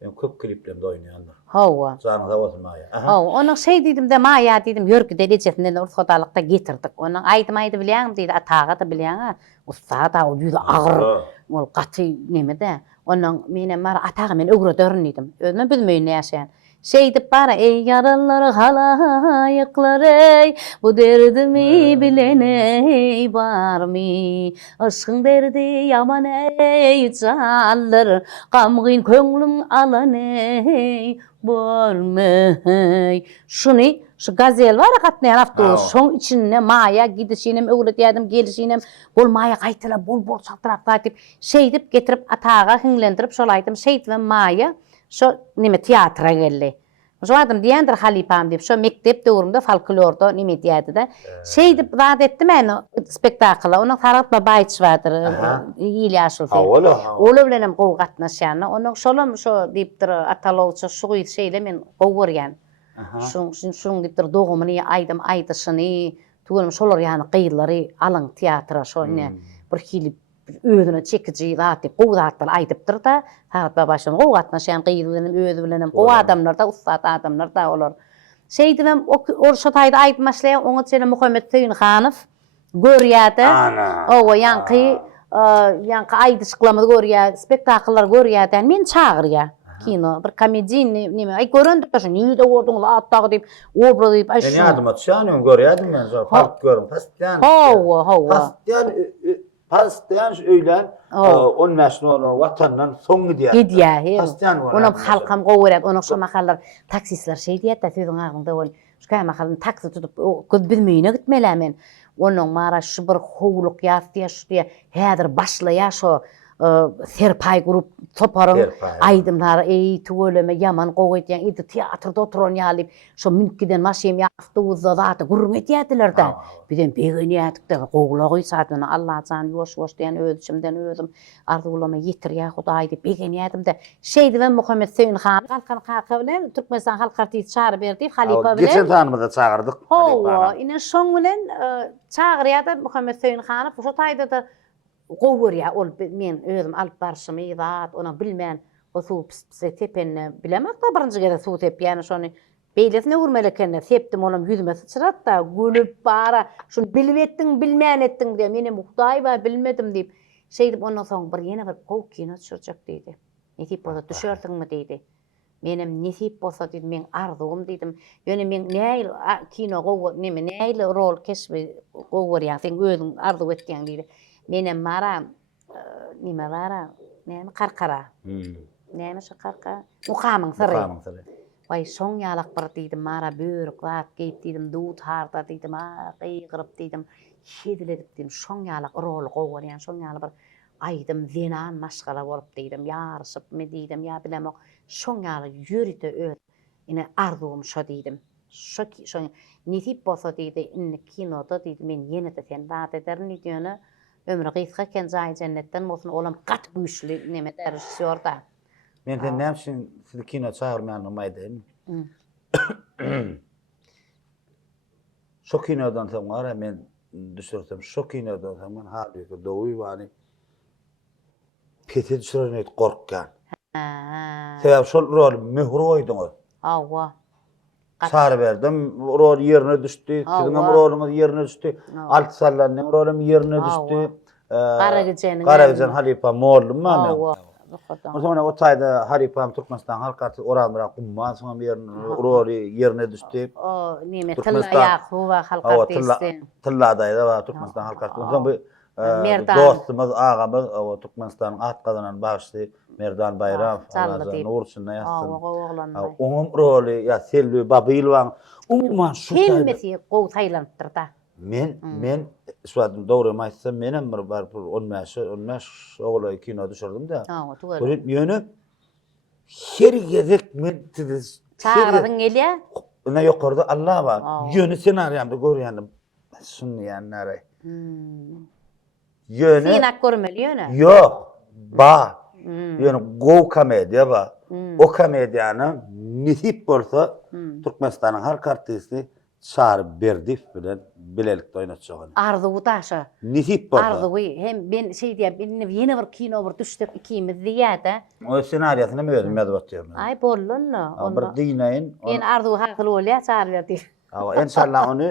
Ben köp kliplerinde oýnaýanlar. Hawa. Janyňda bolsun Maya. Onu şey diýdim de Maya diýdim, ýörgü derejesinden ortadalykda getirdik. Onu aýdym bilýän diýdi, ataga da bilýän. Usta da o ýüze agyr. Ol gaty nemede. Onun mene mar ataga men öwre dörün diýdim. Özüme bilmeýän näşe. Şey dip bara ey yaralar halaýyklar ey bu derdimi bilen ey barmy aşkyň derdi yaman ey jallar gamgyn köňlüm alan ey barmy şuny şu gazel var gatnaýan awtobus şoň içinde Maya gidişinem öwret ýadım gelişinem bol Maya gaýtala bol çatrak gaýtyp şey dip getirip ataga hüňlendirip şolaýdym şey we Maya şo nime teatra geldi. Şo adam diýendir Halipam diýip şo mektep döwründe folklorda nime diýärdi-de. Şey dip zat etdim men spektakla. Onu Ferhat Babaýç bardyr. Ýylýaşyl. Ola bilenem gow gatnaşýan. Onu şolam şo diýipdir Atalowça şu şeýle men gow görýän. Şuň diýipdir dogumuny aýdym aýdyşyny, tuğulum şolar ýany gyýlary alan teatra şo ne bir klip özüne çekici zat diýip gow zatlar aýdypdyr da Ferhat Babaýçyň gow gatnaşan gyýlynyň özü bilenem o adamlar da ustad adamlar da olar. Şeýdimem o şo taýda aýtmaşlaýan oňa çene Muhammed Tüýün Hanow görýärdi. O ýanky aýdyşyklamady görýär, spektakllar görýärdi. Men çağırýar. Kino bir komedin nime ay göründik de şu nide ordun atdagy diýip obra diýip ay şu. Ben ýadyma düşýän görýärdim men şo fark görüm. Pastian. Pastian öýlen on mäşne bolan watandan soňgy diýär. Gidýär. Onam halkam gowurat, onuň şu mahallar taksistler şey diýär da sözüň agynda bol. Şu mahallyň taksi tutup köz bilmeýine gitmelämen. Onuň mara şu bir howluk ýaşdy, häzir başlaýar şo serpay grup toparın aydımlar ey tuğuleme yaman qoğuydiyan idi teatrda oturan ýalyp şo minkiden maşem ýafdywuzda zat gurmet ýetdiler da birden begeniyatykda qoğulagy satyny Allah jan ýoş-ýoş diýen özümden özüm arzulama ýetirýär Hudaý diýip begeniyatym da şeýdi we Muhammed Tüýün Hanow halkan kaka bilen Türkmenistan halk artisti çağırıp berdi Halipa bilen. Geçen tanymda çağırdyk. Ine şoň bilen çağırýarda Muhammed Tüýün Hanow şo taýda da gowurýar ol men özüm alyp barşymy zat ona bilmän o suw tepenne bilemek da birinji gere suw tep ýani şonu beýlesine urmelekenne sepdim olam ýüzüme sıçrat da gülüp bara şunu bilip etdiň bilmän etdiň diýip menem Hudaý ba bilmedim diýip şey diýip ondan soň bir ýene bir gow kino düşürjek diýdi. Netip bolsa düşürdiňmi diýdi. Menem netip bolsa diýdim men arzugym diýdim. Ýöne men näil kino gow neme näil rol kesbi gowurýar sen özüň arzu etdiň diýdi. Menem mara nime bara neme qarqara. Neme şu qarqa? Muqamyň syry. Vay şoň ýalak bir diýdim mara börük zat geyip diýdim dut harda diýdim gyýgyryp diýdim şediledip diýdim şoň ýalak rol gowurýan şoň ýaly bir aýdym zenan maşgala bolup diýdim ýaryşyp me diýdim ýa bilemok şoň ýaly ýüride öz ine arzugym şo diýdim şo netip bolsa diýdi inni kinoda diýdim men ýene-de sen zat ederin diýeni ömrü gysga eken jaý jennetden bolsun olam gat güýçli neme rejissýorda. Men de näçin sizi kino çağırmaýan maýdym. Şo kinodan soňra men düşürsem şo kinodan soň men halyky dowy bany pete düşürmek gorkkan. Sebäbi şol rol mühür oýduňuz. Awa. Sar berdim, rol yerine düştü, sizin rolüňiz yerine düştü. Alt sallanyň rolum yerine düştü. Garagıcan Halipa mollum many. O zaman o taýda Halipam Türkmenistan halkaty oranlara gumman soňa bir rol yerine düştü. O nime Tylla Ýakuba halkaty Tılladayda wa Türkmenistan halkaty. O zaman bu dostumuz, ağamız, o Türkmenistan'ın at kazanan başçı Merdan Bayram, Allah'ın uğursundan yazsın. Onun rolü, ya Selvi, Babilvan, umuman şu taýda. Hilmeti gow Tayland'da. Men şu adım doğru maýsam, menem bir 15 oğla kino düşürdüm de. Görüp ýöne her gezek men tiz. Çağırdın gelýär. Ona ýokarda Allah var. Ýöne senaryamda görýändim. Şunu ýanlary. Ýöne. Sinak görmeli ýöne. Ýok. Ba. Ýöne go komediýa ba. O komediýanyň nihip bolsa Türkmenistanyň har kartysy Şar Berdif bilen bilelikde oýnatjak. Arzuwy taşa. Nihip bolsa. Arzuwy hem ben diýip ýene bir kino bir düşdük ikimiz diýäde. O senariýasyny meýerim medbat diýerler. Ay bollunna. Bir diýneýin. Ben arzuwy hakly bolýar çağır berdi. Awa inşallah onu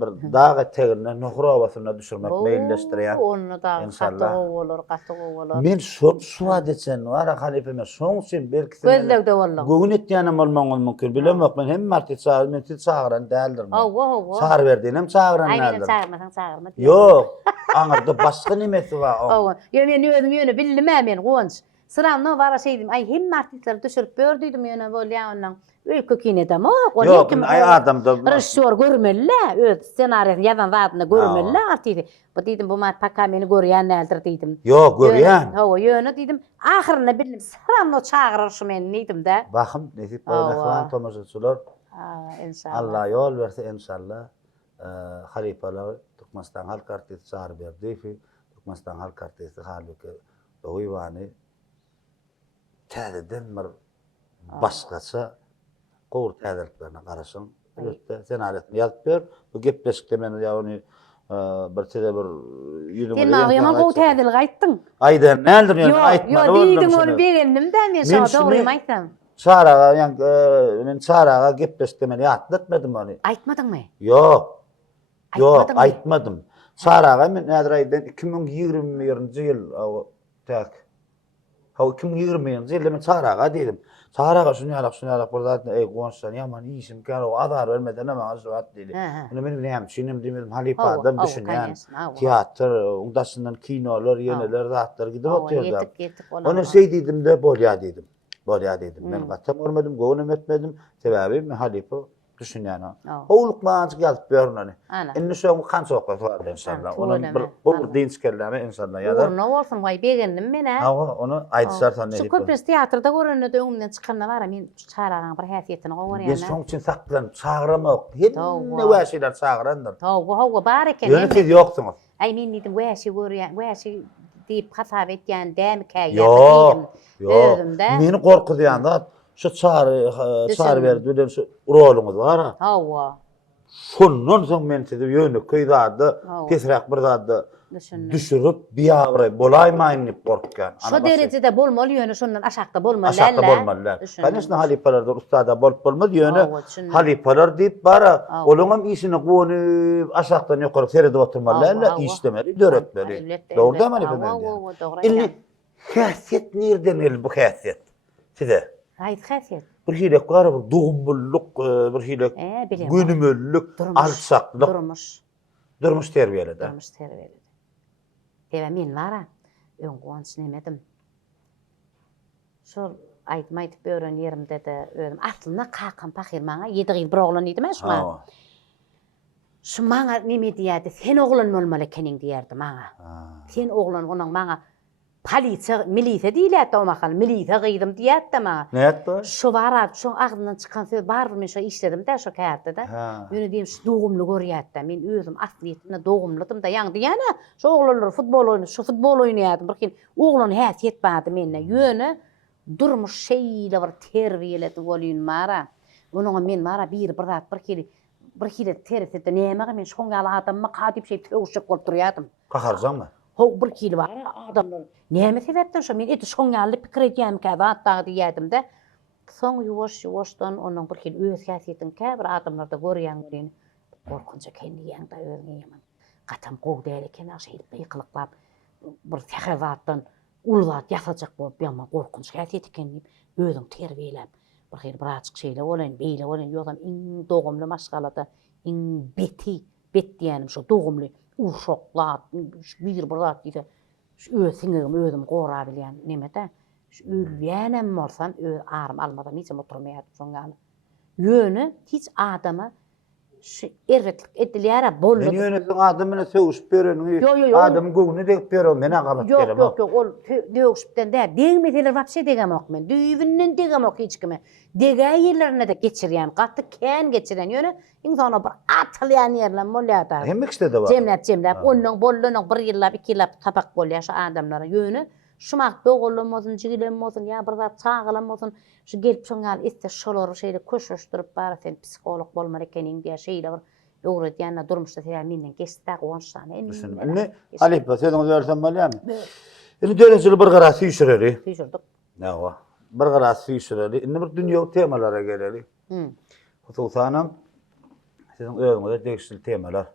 bir dağa tegine Nuhrawasyna düşürmek meýilleşdirýär. Onu da gatygy bolar. Men şu adetsen wara halipeme soň sen belki Gözlegde bollar. Gögün etýänem bolmagy mümkin. Bilemok men hem marty çağır, men tit çağıran däldir. Çağır berdiňem çağıran däldir. Ay däldir. men çağırmasaň çağırma. Ýok. Aňarda başga nimesi bar. Awa. Ýöne men özüm ýöne bilmem men goňç. Sıramna bara şeydim. Ay hem martylar düşürüp bördüydüm ýöne bolýan ondan. Öýkü kinedem. Yok, ay adamda. Rejissor görmelle, öz senariýa ýazan zatna görmelle artydy. Bu diýdim bu mat pakka meni görýän nädir diýdim. Yok, görýän. Hawa ýöne diýdim. Ahyryna bildim, sıramna çağırýar men diýdim de. Bakym, nesip bolýan tomaşaçylar. İnşallah. Allah ýol berse inşallah. Halipalar Türkmenistan halk artisti çağır berdi. Türkmenistan halk artisti halbuki Oýwany täzeden bir başgaça gowur täzeliklerine garaşyň. Ýötde senariýasyny ýazyp ber. Bu gepleşikde men ýa-ni bir tede bir ýüzüňe. Sen maňa ýaman gowy täzelik aýtdyň. Aýdan nädir ýöne aýtmady boldum. Ýok, diýdim onu begendim de men şoňa dogry aýtdym. Çaraga ýa men çaraga gepleşikde men ýatlatmadım onu. Aýtmadyňmy? Ýok. Ýok, aýtmadym. Çaraga men nädir aýdym 2021-nji ýyl tak. 2020-nji ýylda men çaraga diýdim. Çağırağa şunu ýalak bolýar. Ey goňşan ýaman işim bar, o azar vermeden ama şuat diýdi. Ene men näme şinem diýmedim Halipadan düşünýän. Teatr, ondaşyndan kinolar, ýeneler zatlar gidip oturýar. Onu şey diýdim de bolýar diýdim. Bolýar diýdim. Men gatam görmedim, gowunum etmedim. Sebäbi men Halipa düşünýän. Howlukman ýazyp berýän. Indi şu kança okap bar inşallah. Onu bir dinç kelleme inşallah ýazar. Onu bolsun way begendim men. Onu aýdyşar sandy. Şu köpüs teatrda görünýär, öňümden çykanda bar, men çağıragyň bir häsiýetini gowurýan. Ben şoň üçin saklan, çağıramak. Hemme wäşiler çağırandyr. Hawa bar eken. Ýöne siz ýoksuňuz. Ay men diýdim wäşi görýän, wäşi diýip hasap etýän dämi käýýär diýdim. Ýok. Meni gorkudýan da şu çağır berdi bilen şu roluňuz bar ha. Hawa. Şondan soň men sizi ýöne köýdärdi, pesrak bir zady düşürüp biýagry bolaýmaýyn diýip gorkýan. Şu derejede bolmaly ýöne şondan aşakda bolmaly. Aşakda bolmaly. Конечно, Halipalarda ustada bolup bolmaz ýöne. Halipalar diýip bara, olaňam işini gowunyp aşakdan ýokary seredip oturmalylar, işlemeli, döretmeli. Dogry da Halipa? Indi häsiýet nerden geldi bu häsiýet? Size. Haýt häsiýet. Bir hilek var, bir doğumlulluk, bir hilek günümüllük, alçaklık. Durmuş terbiyeli de. Durmuş terbiyeli. Deve men vara, ön goňç nemedim. Şol aýtmaýdyp bören ýerimde de özüm aslynda kakan pahyr maňa 7 ýyl bir oglan idim şuňa. Şu maňa neme diýärdi? Sen oglan bolmaly ekeniň diýärdi maňa. Sen oglan onaň maňa Polisiya, milisiya diýilýär o mahal, milisiya gyýdym diýärdi maňa. Näetdi? Şu bara, şu agdymdan çykan söz bar men şu işledim de şu kärtde de. Ýöne diýim şu dogumly görýärdi. Men özüm aslynda dogumlydym da ýaňdy ýana. Şu oglanlar futbol oýnady, şu futbol oýnýardy. Bir oglan häsiýet bardy menne. Ýöne durmuş şeýle bir terbiyeledi bolýan mara. Onuň men mara bir zat bir kile tersede näme men şoňa adamma gadyp şey töwüşip bolup durýardym. Gaharjanmy? Ho bir kilo var adamlar. Näme sebäpden şu men eti şoňaly pikir edýän käwatda diýärdim de. Soň ýuwaş-ýuwaşdan onuň bir hil öz häsiýetini käbir adamlarda görýän bilen gorkunça kendi ýaňda özüňe ýaman. Gatam gowy däl eken aşy ýykylyklap bir tähewatdan ulwat ýasajak bolup ýaman gorkunç häsiýet eken diýip özüň terbiýelep bir hil bir açyk şeýle bolan, beýle bolan ýogam iň dogumly maşgalada iň bet diýenim şu dogumly uşaklar bir zat diýse öz siňigim özüm gora bilýän nemede ölýänem bolsam öz arym almadan hiç oturmaýar soňaly. Ýöne hiç adama şu erretlik edilýär boldy. Men ýöne adamyna söwüşip bereni, adam göwüni degip berer, men agabat berem. Yok, ol döwüşipden däl. Degmeseler wapse degemok men. Düýbünden degemok hiç kime. Degä ýerlerine de geçirýän, gatty kän geçirýän ýöne insana bir atylýan ýerler bolýar. Hem ikisi de bar. Cemläp, onuň bollanyň bir ýyllap, iki ýyllap tapak bolýar şu adamlara ýöne. Şumak dogulanmasın, jigilenmasın, ya bir zat çağılanmasın, şu gelip şoňal iste şolar şeýle köşeşdirip bar sen psikolog bolmar ekeniň diýe şeýle bir öwre diýende durmuşda sen menden geçdi gonşany. Indi Alip sen öňe bolýarmy? Indi dörençili bir gara süýşüreli. Süýşürdik. Näwa? Bir gara süýşüreli. Indi bir dünýä temalara geleli. Hususan sizin öňüňizde degişli temalar.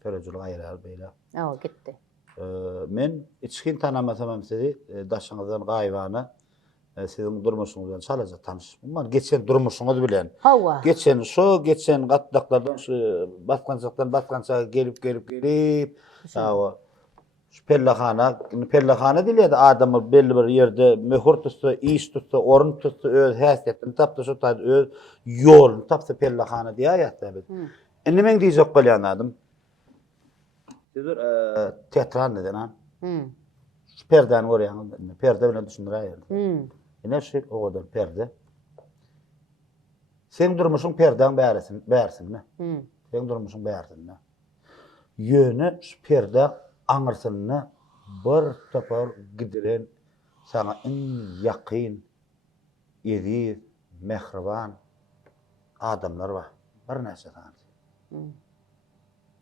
Törejilik aýrar beýle. Awa gitdi. Men içkin tanamasam sizi daşyňyzdan gaýbany sizin durmuşyňyzdan çalaja tanış. Umman geçen durmuşyňyz bilen. Hawa. Geçen gatdaklardan şu baskançakdan gelip hawa şu pellahana dilýär adamy belli bir ýerde möhür tutsa, iş tutsa, orun tutsa öz häsiýetini tapdy şu taýda öz ýoluny tapsa pellahana diýär. Indi men diýjek bolýan adam. Sizler teatran neden ha? Perden görýän, perde bilen düşündirýär. Ine şu o kadar perde. Sen durmuşyň perden bärsin ne? Sen durmuşyň bärsin ne? Ýöne şu perde aňyrsyny bir tapar gidiren sana iň ýakyn, ýedi, mehriban adamlar bar. Bir näçe tane.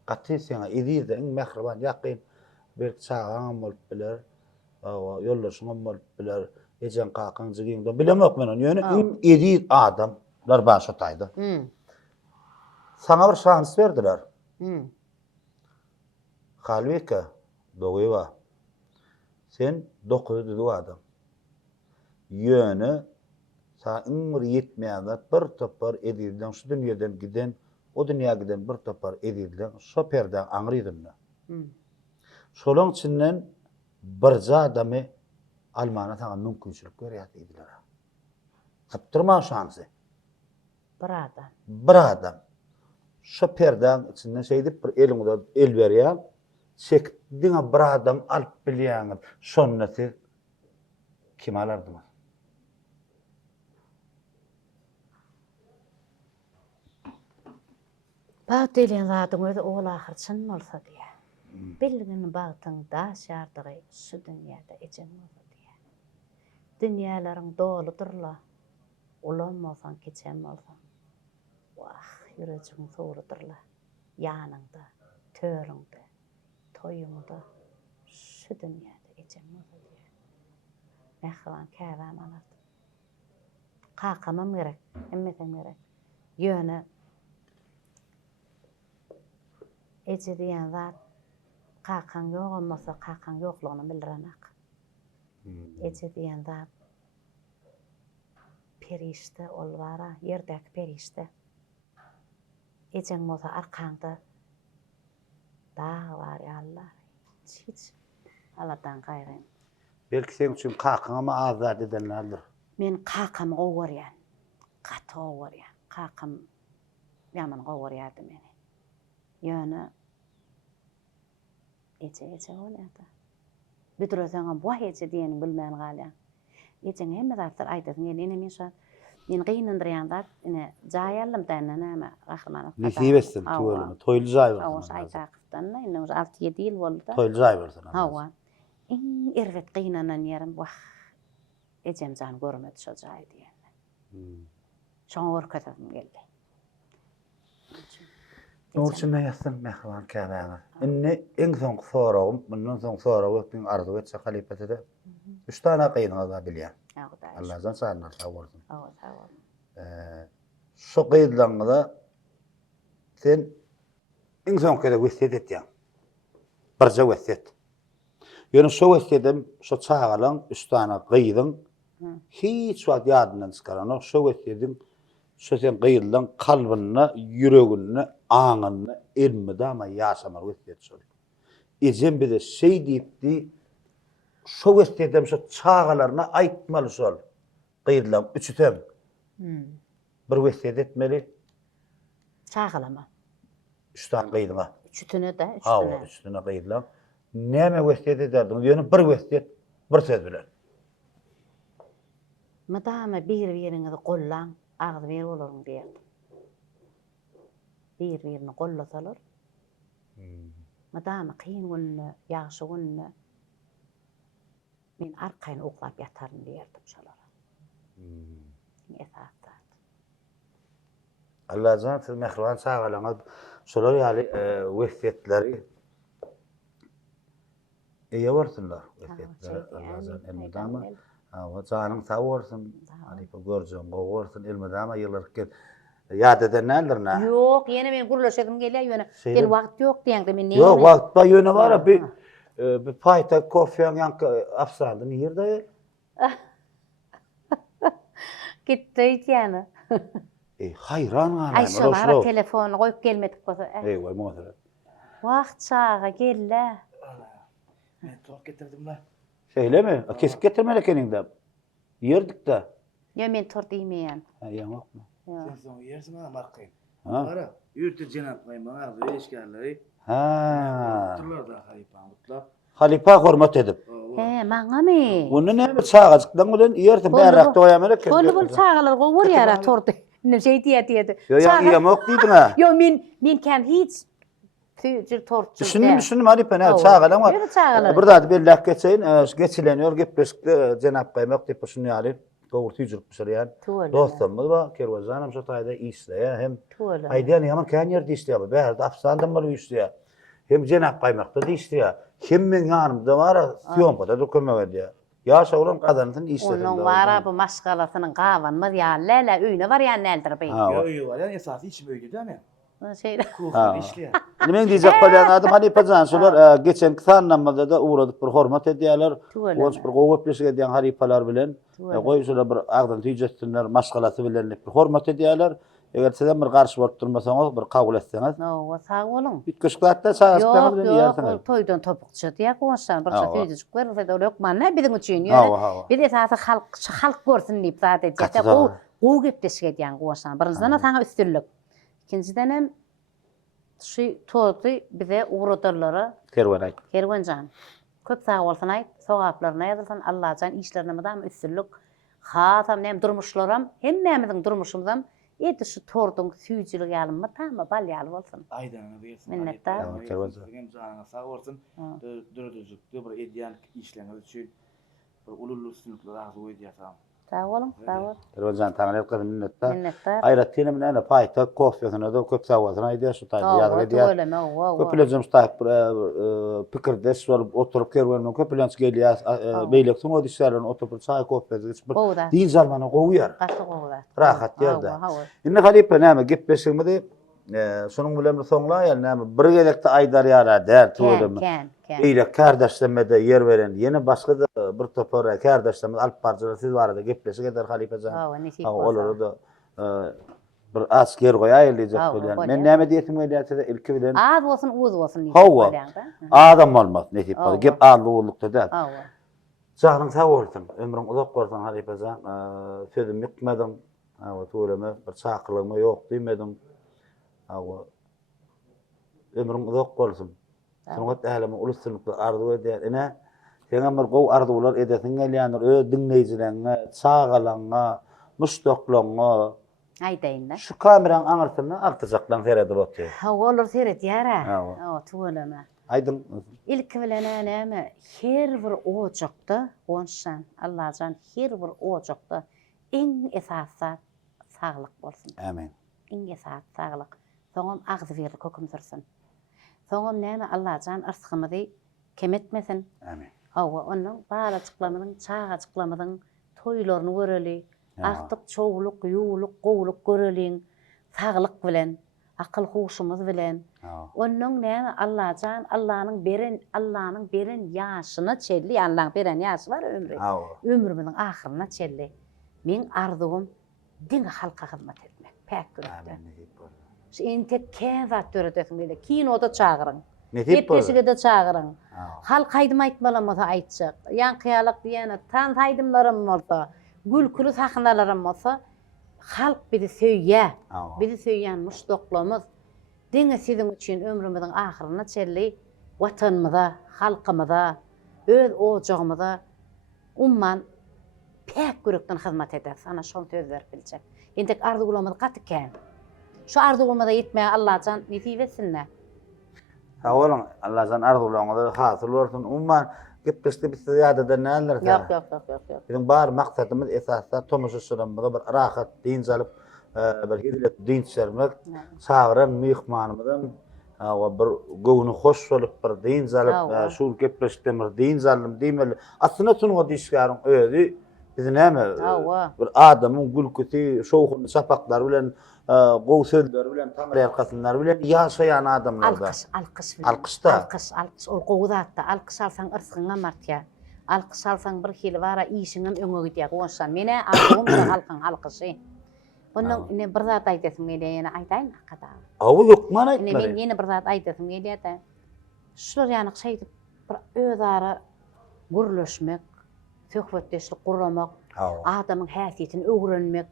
Gaty sana ýedi-de iň mehriban ýakyn bir çağan bolup biler. Ýollaşyň bolup biler. Ejen qakyň jigiňden bilemek men ýöne iň ýedi adamlar başa taýdy. Sana bir şans berdiler. Halbuki dogyba. Sen dokudy dedi adam. Ýöne sa iň bir ýetmeýän bir topar edilden şu dünýeden giden o dünýä giden bir topar edilden şu perde aňrydymy. Şolaň içinden bir adamy almana taňa mümkinçilik görýär diýdiler. Tapdyrma şansy. Bir adam. Şu perden içinden şeýdip bir eliňde el berýär. Çekdiňe bir adam alyp bilýän. Şonnaty kim alardy? Bağ diýen zatyň özü ol ahir çyn bolsa diýe. Bilgini bagtyň daş ýardygy şu dünýäde ejen bolsa diýe. Dünýälaryň doludurlar. Ulanmasan keçen bolsan. Wah, ýüregiň soğudurlar. Ýanyňda, töreňde, toýuňda şu dünýäde ejen bolsa diýe. Mehriban käbäm alat. Qakamam gerek, emmesem gerek. Ýöne Ece diýen zat qakan ýok bolmasa qakan ýoklugyny bildirenek. Ece diýen zat perişte olbara, ýerdäki perişte. Ejeň bolsa arkaňda dağ var ýallar. Hiç Allahdan gaýry. Belki sen üçin qakama azad edenlerdir. Men qakamy gowurýan. Gaty gowurýan. Qakam ýaman gowurýardy meni. Ýöne ece bolýardy. Bitiresen bu ece diýeni bilmän galýan. Ejeň hemme zatlar aýdasyň ene men şu men gynandyrýan zat ine jaýalym täne näme gahryman. Nisibetsin tuýulymy, toýly jaý bar. Awa aýtaqdan ine 6-7 ýyl boldy. Toýly jaý bar sana. Hawa. Erwet gynanan ýerim wah. Ejem jan görmedi şu jaý diýen. Şoň orkatym geldi. Orçunda ýasyň mehriban käbäňi. Inni iň soňky soragym, mundan soň sorag ötüň arzu etse halipetede 3 tane gynyňyza bilýär. Allah'tan sağlar sağ olsun. Sağ ol. Şu kıyıdlarında sen en son kere vesiyet et ya. Barca vesiyet. Yani şu vesiyetim şu çağalan üstüne kıydın. Hiç vaat yadından çıkaran şu vesiyetin şu sen kıyıdlan kalbinle, yüreğinle, ağınla, ilmide ama yaşamar vesiyet söylüyor. İzin bir de şey deyip de şu vesiyetim şu çağalarına aitmalı sol. Kıyıdlan üçütem. Bir vesiyet etmeli. Çağılama. Üstüne kıydına. Üçütünü de Hava üstüne kıyıdlan. Neme vesiyet ederdin? Yani bir vesiyet, bir söz bilen. Madama bir-birinizi kollan, ağzı bir olurun derdim. Bir-birini kollasalar. Madama kıyın gününü, yaxşı gününü men arkayın oklap yatarım derdim şalara. Esasat. Allah can siz mehriban sağalana şolar yani vesiyetleri iyi varsınlar vesiyetleri Allah can elmedama. Ama canın sağ olsun. Hani bu göreceğim, bu olsun elmedama yıllar ki yad edenlerdir ne? Yok, yine men gurlaşadım geliyor yine. Gel vakt yok diýende men ne? Yok vakt ba yöne var bir payta kofyan yankı afsandı nerede? Gitti yani. Hayran galayım. Ay şolara telefonu koyup gelmedik bolsa. Eyvay muhterem. Vakt çağa gelle. Men tok getirdim la. Şeyle mi? Kesik getirmeli keninde. Yerdik de. Ya men tort diýmeýän. Ha yok mu? Sen son yersin ha markayın. Ha? Ara yürtü cenap koyma arzu eşkerleri. Ha. Turlar da halipan mutla. Halipa hormat edip. He, maňa mi? Onu ne çağızıkdan bilen yerdim berrakta oýamela kendim. Boldy bol çağalar gowur ýara tort. Ne şey diýdi. Yo ýamok diýdin ha. Yo men kan hiç tüjür tortçu. Düşündüm Halipa ne çağalan var. Burada bellek geçeyin geçileniyor gepleşikde cenap kaymak diýip şunu ýaly. Gowur tüjürüp yani. Dostumuz var Kerwazanam şu taýda işleýär hem aýdan ýaman kan ýerde işleýär. Bärde afsandan bolan işleýär. Hem cenap kaymakda da işleýär. Kim men ýanymda bar, syýomkada da kömek edýär. Ýaşa ulan gazanyň işlerinde. Onun var bu maşgalasynyň gawanmy ýa-la öýüne var ýa neldir beý. Yo öýü var ýa esasy içim öýdi de men. Şeyde. Kuhun işleýär. Nimen diýjek bolýan adam Halipajan şolar geçen sanamada da uğradyp bir hormat edýärler. Oňa bir gowupleşik edýän halipalar bilen goýuşlar bir agdan tüýjetsinler, maşgalasy bilen bir hormat edýärler. Eger sizem bir garşy bolup durmasaňyz, bir kabul etseňiz. No, sağ bolun. Bitkeşiklatda çağızdan bilen ýerdiňiz. Yok, toýdan topukça diýek goňşan, bir söýdüjik berse de lokmanna biziň üçin ýöne. Bir de taýda halk görsün diýip zat edýär. Gow gepleşik edýän goňşan. Birinciden saňa üstünlük. İkinciden hem şu toýdy bize uğradarlara Kerwanjan. Köp sağ bolsun aýt, sowaplarına ýazylsan Allah jan işlerine madam üstünlük. Hatam nem durmuşlaram, hemmemiziň durmuşymyzam ýeti şu torduň süýjüligi ýalynma tamam bal ýaly bolsun. Aýdanyny bersin. Minnettar. Hem janyna sag bolsun. Dördüjükde bir edýän işleňiz üçin bir ulul üstünlikler arzu edýäsem. Sağ olun, sağ ol. Kerwanjan taňyp kızym minnettar. Minnettar. Aýrat diýenim näme paýta kofýasyna da köp sawatna aýdýar şu taýda ýadyr edýär. Köpülejem taýp pikirdes bolup oturup Kerwandan köpülenç gelýär. Beýleksin o dişlerini oturup çay kofýasy içip diň zalmana gowýar. Rahat ýerde. Indi Halipa näme gepleşigmidi? Şonuň bilen bir soňlaýar näme bir gelekde aýdar ýara däl tuýdum. Eýle kardeşlemede yer beren, ýene başga da bir topara kardeşleme alyp barjylar siz barada gepleşik eder Halipajan. Olar da bir asker goýaýyl diýjek bolýan. Men näme diýetim gelýärse ilki bilen az bolsun, uz bolsun diýip bolýan da. Adam bolmaz, netip bol. Gep agtlykda däl. Janyň sag bolsun, ömrüň uzak bolsun Halipajan. Sözüm ýetmediň. Hawa töwereme bir çakyrlygyma ýok diýmedim. Hawa ömrüň uzak bolsun. Soňat ählimi ulusçylykda arzu edýär. Ene seňe bir gow arzular edesiň gelýändir. Öz dinleýijileňe, çağalaňa, muşdoklaňa. Aýdaýyn da. Şu kameran aňyrsyny aktajakdan seredip otýar. Ha, olur seret ýara. Ha, tuwalama. Aýdym. İlk bilen näme? Her bir ojakda onşan Allah jan her bir ojakda en esasy saglyk bolsun. Amin. En esasy saglyk. Soňam agzy berli köküm dursun. Soňam näme Allah jan arsygymyzy kemetmesin. Amin. Hawa onuň bala çyklamynyň, çağa çyklamynyň toylaryny göreli, artyk çoğuluk, ýuwluk, gowluk göreliň, saglyk bilen, akıl huşumuz bilen. Onun näme Allahjan, Allahnyň beren ýaşyna çelli, Allahnyň beren ýaşy bar ömrü. Ömrümiň ahyryna çelli. Men arzugum diňe halka hyzmat etmek. Päk görükde. Entek kän zat töredesim geldi. Kinoda çağırın. Hepsige çağırın. Halk haýdym aýtmalamasa aýtjak. Ýankyýalyk diýene tan haýdymlarym bolsa, gülkülü sahnalaryň bolsa, halk bizi söýýär. Bizi söýýän muşdoklamyz. Diňe siziň üçin ömrümiziň ahyryna çelli, watanymyza, halkymyza, öz ojagymyza umman päk görükden hyzmat eder. Sana şol söz berip biljek. Entek arzugulamyz gaty kän. Şu arzugulmada yetmeýän Allahjan nesip etsinler. Oğlum Allah'tan arzularyňyzy hasyl bolsun. Umman gepleşdi biz ýa-da näler? Yok. Bizim bar maksatymyz esasda tomoşaçylarymyza bir rahat diň alyp, bir hidret diň sermek, çağıran myhmanymyzdan we bir gowuny hoş bolup bir diň alyp, şu gepleşdim diň alym diýmeli. Aslında şunu diýişgäriň özi biz näme? Bir adamyň gülküsi, şowhuny sapaklar bilen gow sözler bilen, taňry ýarkasynlar bilen ýaşaýan adamlarda. Alkys. Ol gowdatda alkys alsaň ırsyňa martýa. Alkys alsaň bir hili bara işiňem öňe gidýär. Onşan mene arzugum halkyň alkysy. Onun ne bir zat aýtasym gelýär, aýtaýyn hakda. Awy ýok man aýtmary. Men ýene bir zat aýtasym gelýär. Şular ýany şeýdip bir özara gürleşmek, söhbetleşip gurramak, adamyň häsiýetini öwrenmek.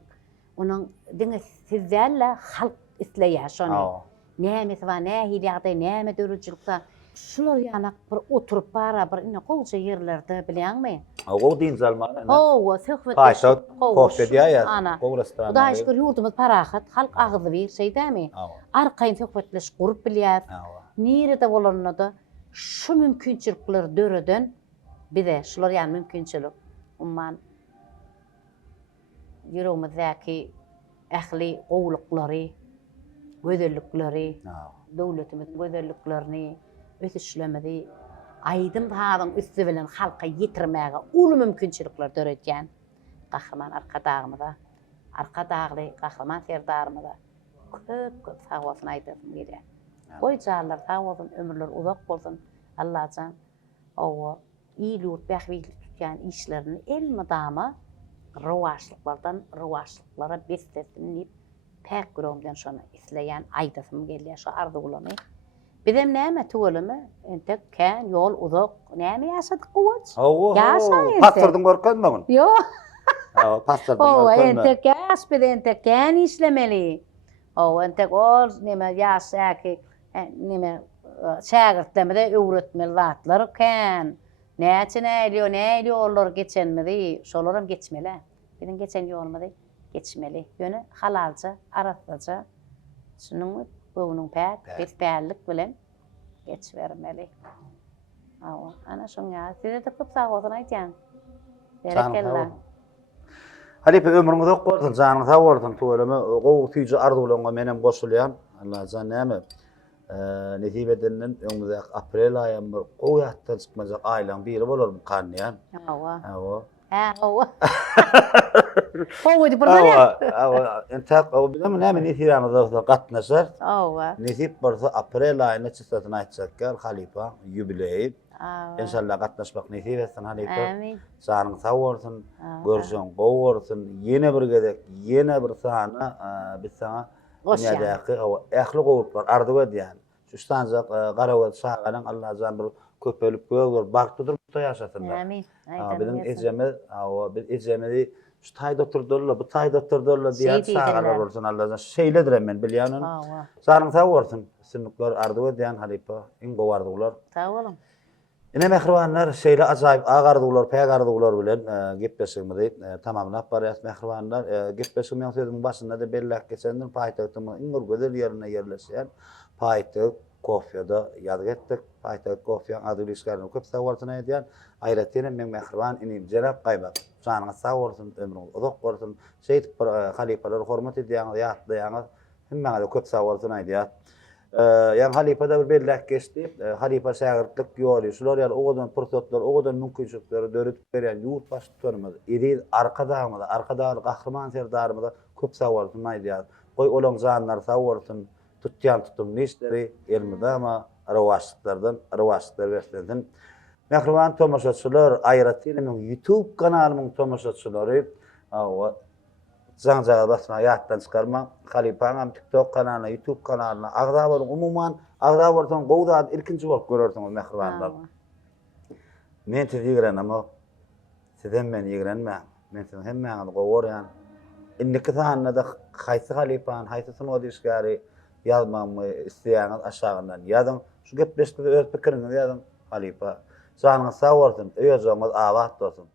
Onun diňe sizlerle halk isleýär şonu. Näme var, nähili ýagdaý, näme dörüjlükde. Şular ýanak bir oturup bara bir ine gowça ýerlerde bilýärmi? O diň zalmany. Söhbet. Kofe diýär. Gow restoran. Hudaý şükür ýurdumyz parahat, halk agyzy bir şeýdämi? Arkaýyn söhbetleş gurup bilýär. Nirede bolanynda da şu mümkinçilikler döreden bize şular ýany mümkinçilik. Umman ýüregimizdäki ähli gowluklary, gözellikleri, dowlatymyzyň gözelliklerini ösüşlemedi. Aýdym taýyň üstü bilen halka ýetirmäge uly mümkinçilikler döretýän. Gahrman arka dagly gahrman serdarymyza köp sag bolsun aýdym gelýär. Goý jarlar sag bolsun, ömürler uzak bolsun. Allahjan owa iýlik bähwiglik tutýan işlerini elmydama rowaşlyklara besletinip päk görümden şonu isleýän aýdasym gelýär şu arzugulamy. Bizem näme tugulmy? Entek kän ýol uzak, näme ýaşadyk gowaç? Ýaşaýyn. Pastordan gorkanmy muny? Ýok. Pastordan gorkanmy. Entek ýaş bilen entek kän işlemeli. Entek ol näme ýaşaky, näme şägirdlemede öwretmeli zatlar kän. Näçe ýollar geçenmedi, şolaram geçmeli. Benim geçen ýolmady, geçmeli. Ýöne halalca, araslıca, şunun gowunyň päk, besbärlik bilen geçbermeli. Ana şoňa, size de köp sag bolsun aýtýan. Berekellah. Halipe ömrüňiz ok bolsun, janyňyz sag bolsun, tolamy gow tüýji arzularyňa menem goşulýan. Allahjan näme? Nesip edenden öňümizde aprel aýym bir gow ýatdan çykmajak aýlaň biri bolar bu kanýan. Entek bizim näme nesipimiz gatnaşar. Nesip bolsa aprel aýyna çykatyny aýtjaklar halipa ýubiley. İnşallah gatnaşmak nesip etsin halipa. Janyň sag bolsun, görşüň gow bolsun, ýene bir gezek, ýene bir sana biz sana ýa-da ähli gowluklar ardyga diýän. Şu stanjak garawat şaganyň Allahjan bir köpelip göwer, bagtydyr bu ýaşatynlar. Amin. Bizim ejemiz, biz ejemizi şu taýda oturdurlar, bu taýda oturdurlar diýen şagalar bolsun Allahjan. Şeýledir men bilýän. Janyň sag bolsun, sinnikler ardyga diýen halipa, iň gow ardylar. Sag bolun. Ine mehribanlar, şeýle ajaýyp agardylar, peýgardylar bilen gepleşigimizi tamamlap barýas mehribanlar. Gepleşigimiň sözüniň başynda da belläp geçendir, paýtagtymyň iň gözel ýerine ýerleşýän Paýtyk Kofýada ýadyk etdik. Paýtyk Kofýa adylysgaryny köp sag bolsun aýdýan. Aýratdyň men mehriban inim Jenap Gaýbak. Janyňyz sag bolsun, ömrüňiz uzak bolsun. Şeýdip halipalar hormat edýäňiz, ýatlaýaňyz, hemmäňe köp sag bolsun aýdýar. Yani Halipada bir bellek geçti. Halipa şähertlik ýoly. Şular ýaly ogadan pursatlar, ogadan mümkinçilikleri döretip berýän ýurt baş tutanymyz. Edi arkadaly gahrman serdarymyz köp sawalsyn maýdýar. Goý olaň zanlar sawalsyn, tutýan tutumly işleri elmide ama arawaşlyklar bersedim. Mehriban tomaşaçylar, aýratdy YouTube kanalymyň tomaşaçylary, Zaňjaga basma ýatdan çykarma. Halipaňam TikTok kanalyna, YouTube kanalyna, agdabar umuman agdabardan gowda ilkinji bolup görersiňiz mehribanlar. Men sizi ýigrenema, sizden men ýigrenme. Men sizi hemmäňizi gowurýan. Indiki sanada haýsy Halipan, haýsy synody işgäri ýazmamy isleýäňiz aşagyndan ýazyň. Şu gepleşikde öz pikiriňizi ýazyň Halipa. Sanyňyz sag bolsun, öýüňiz abad bolsun.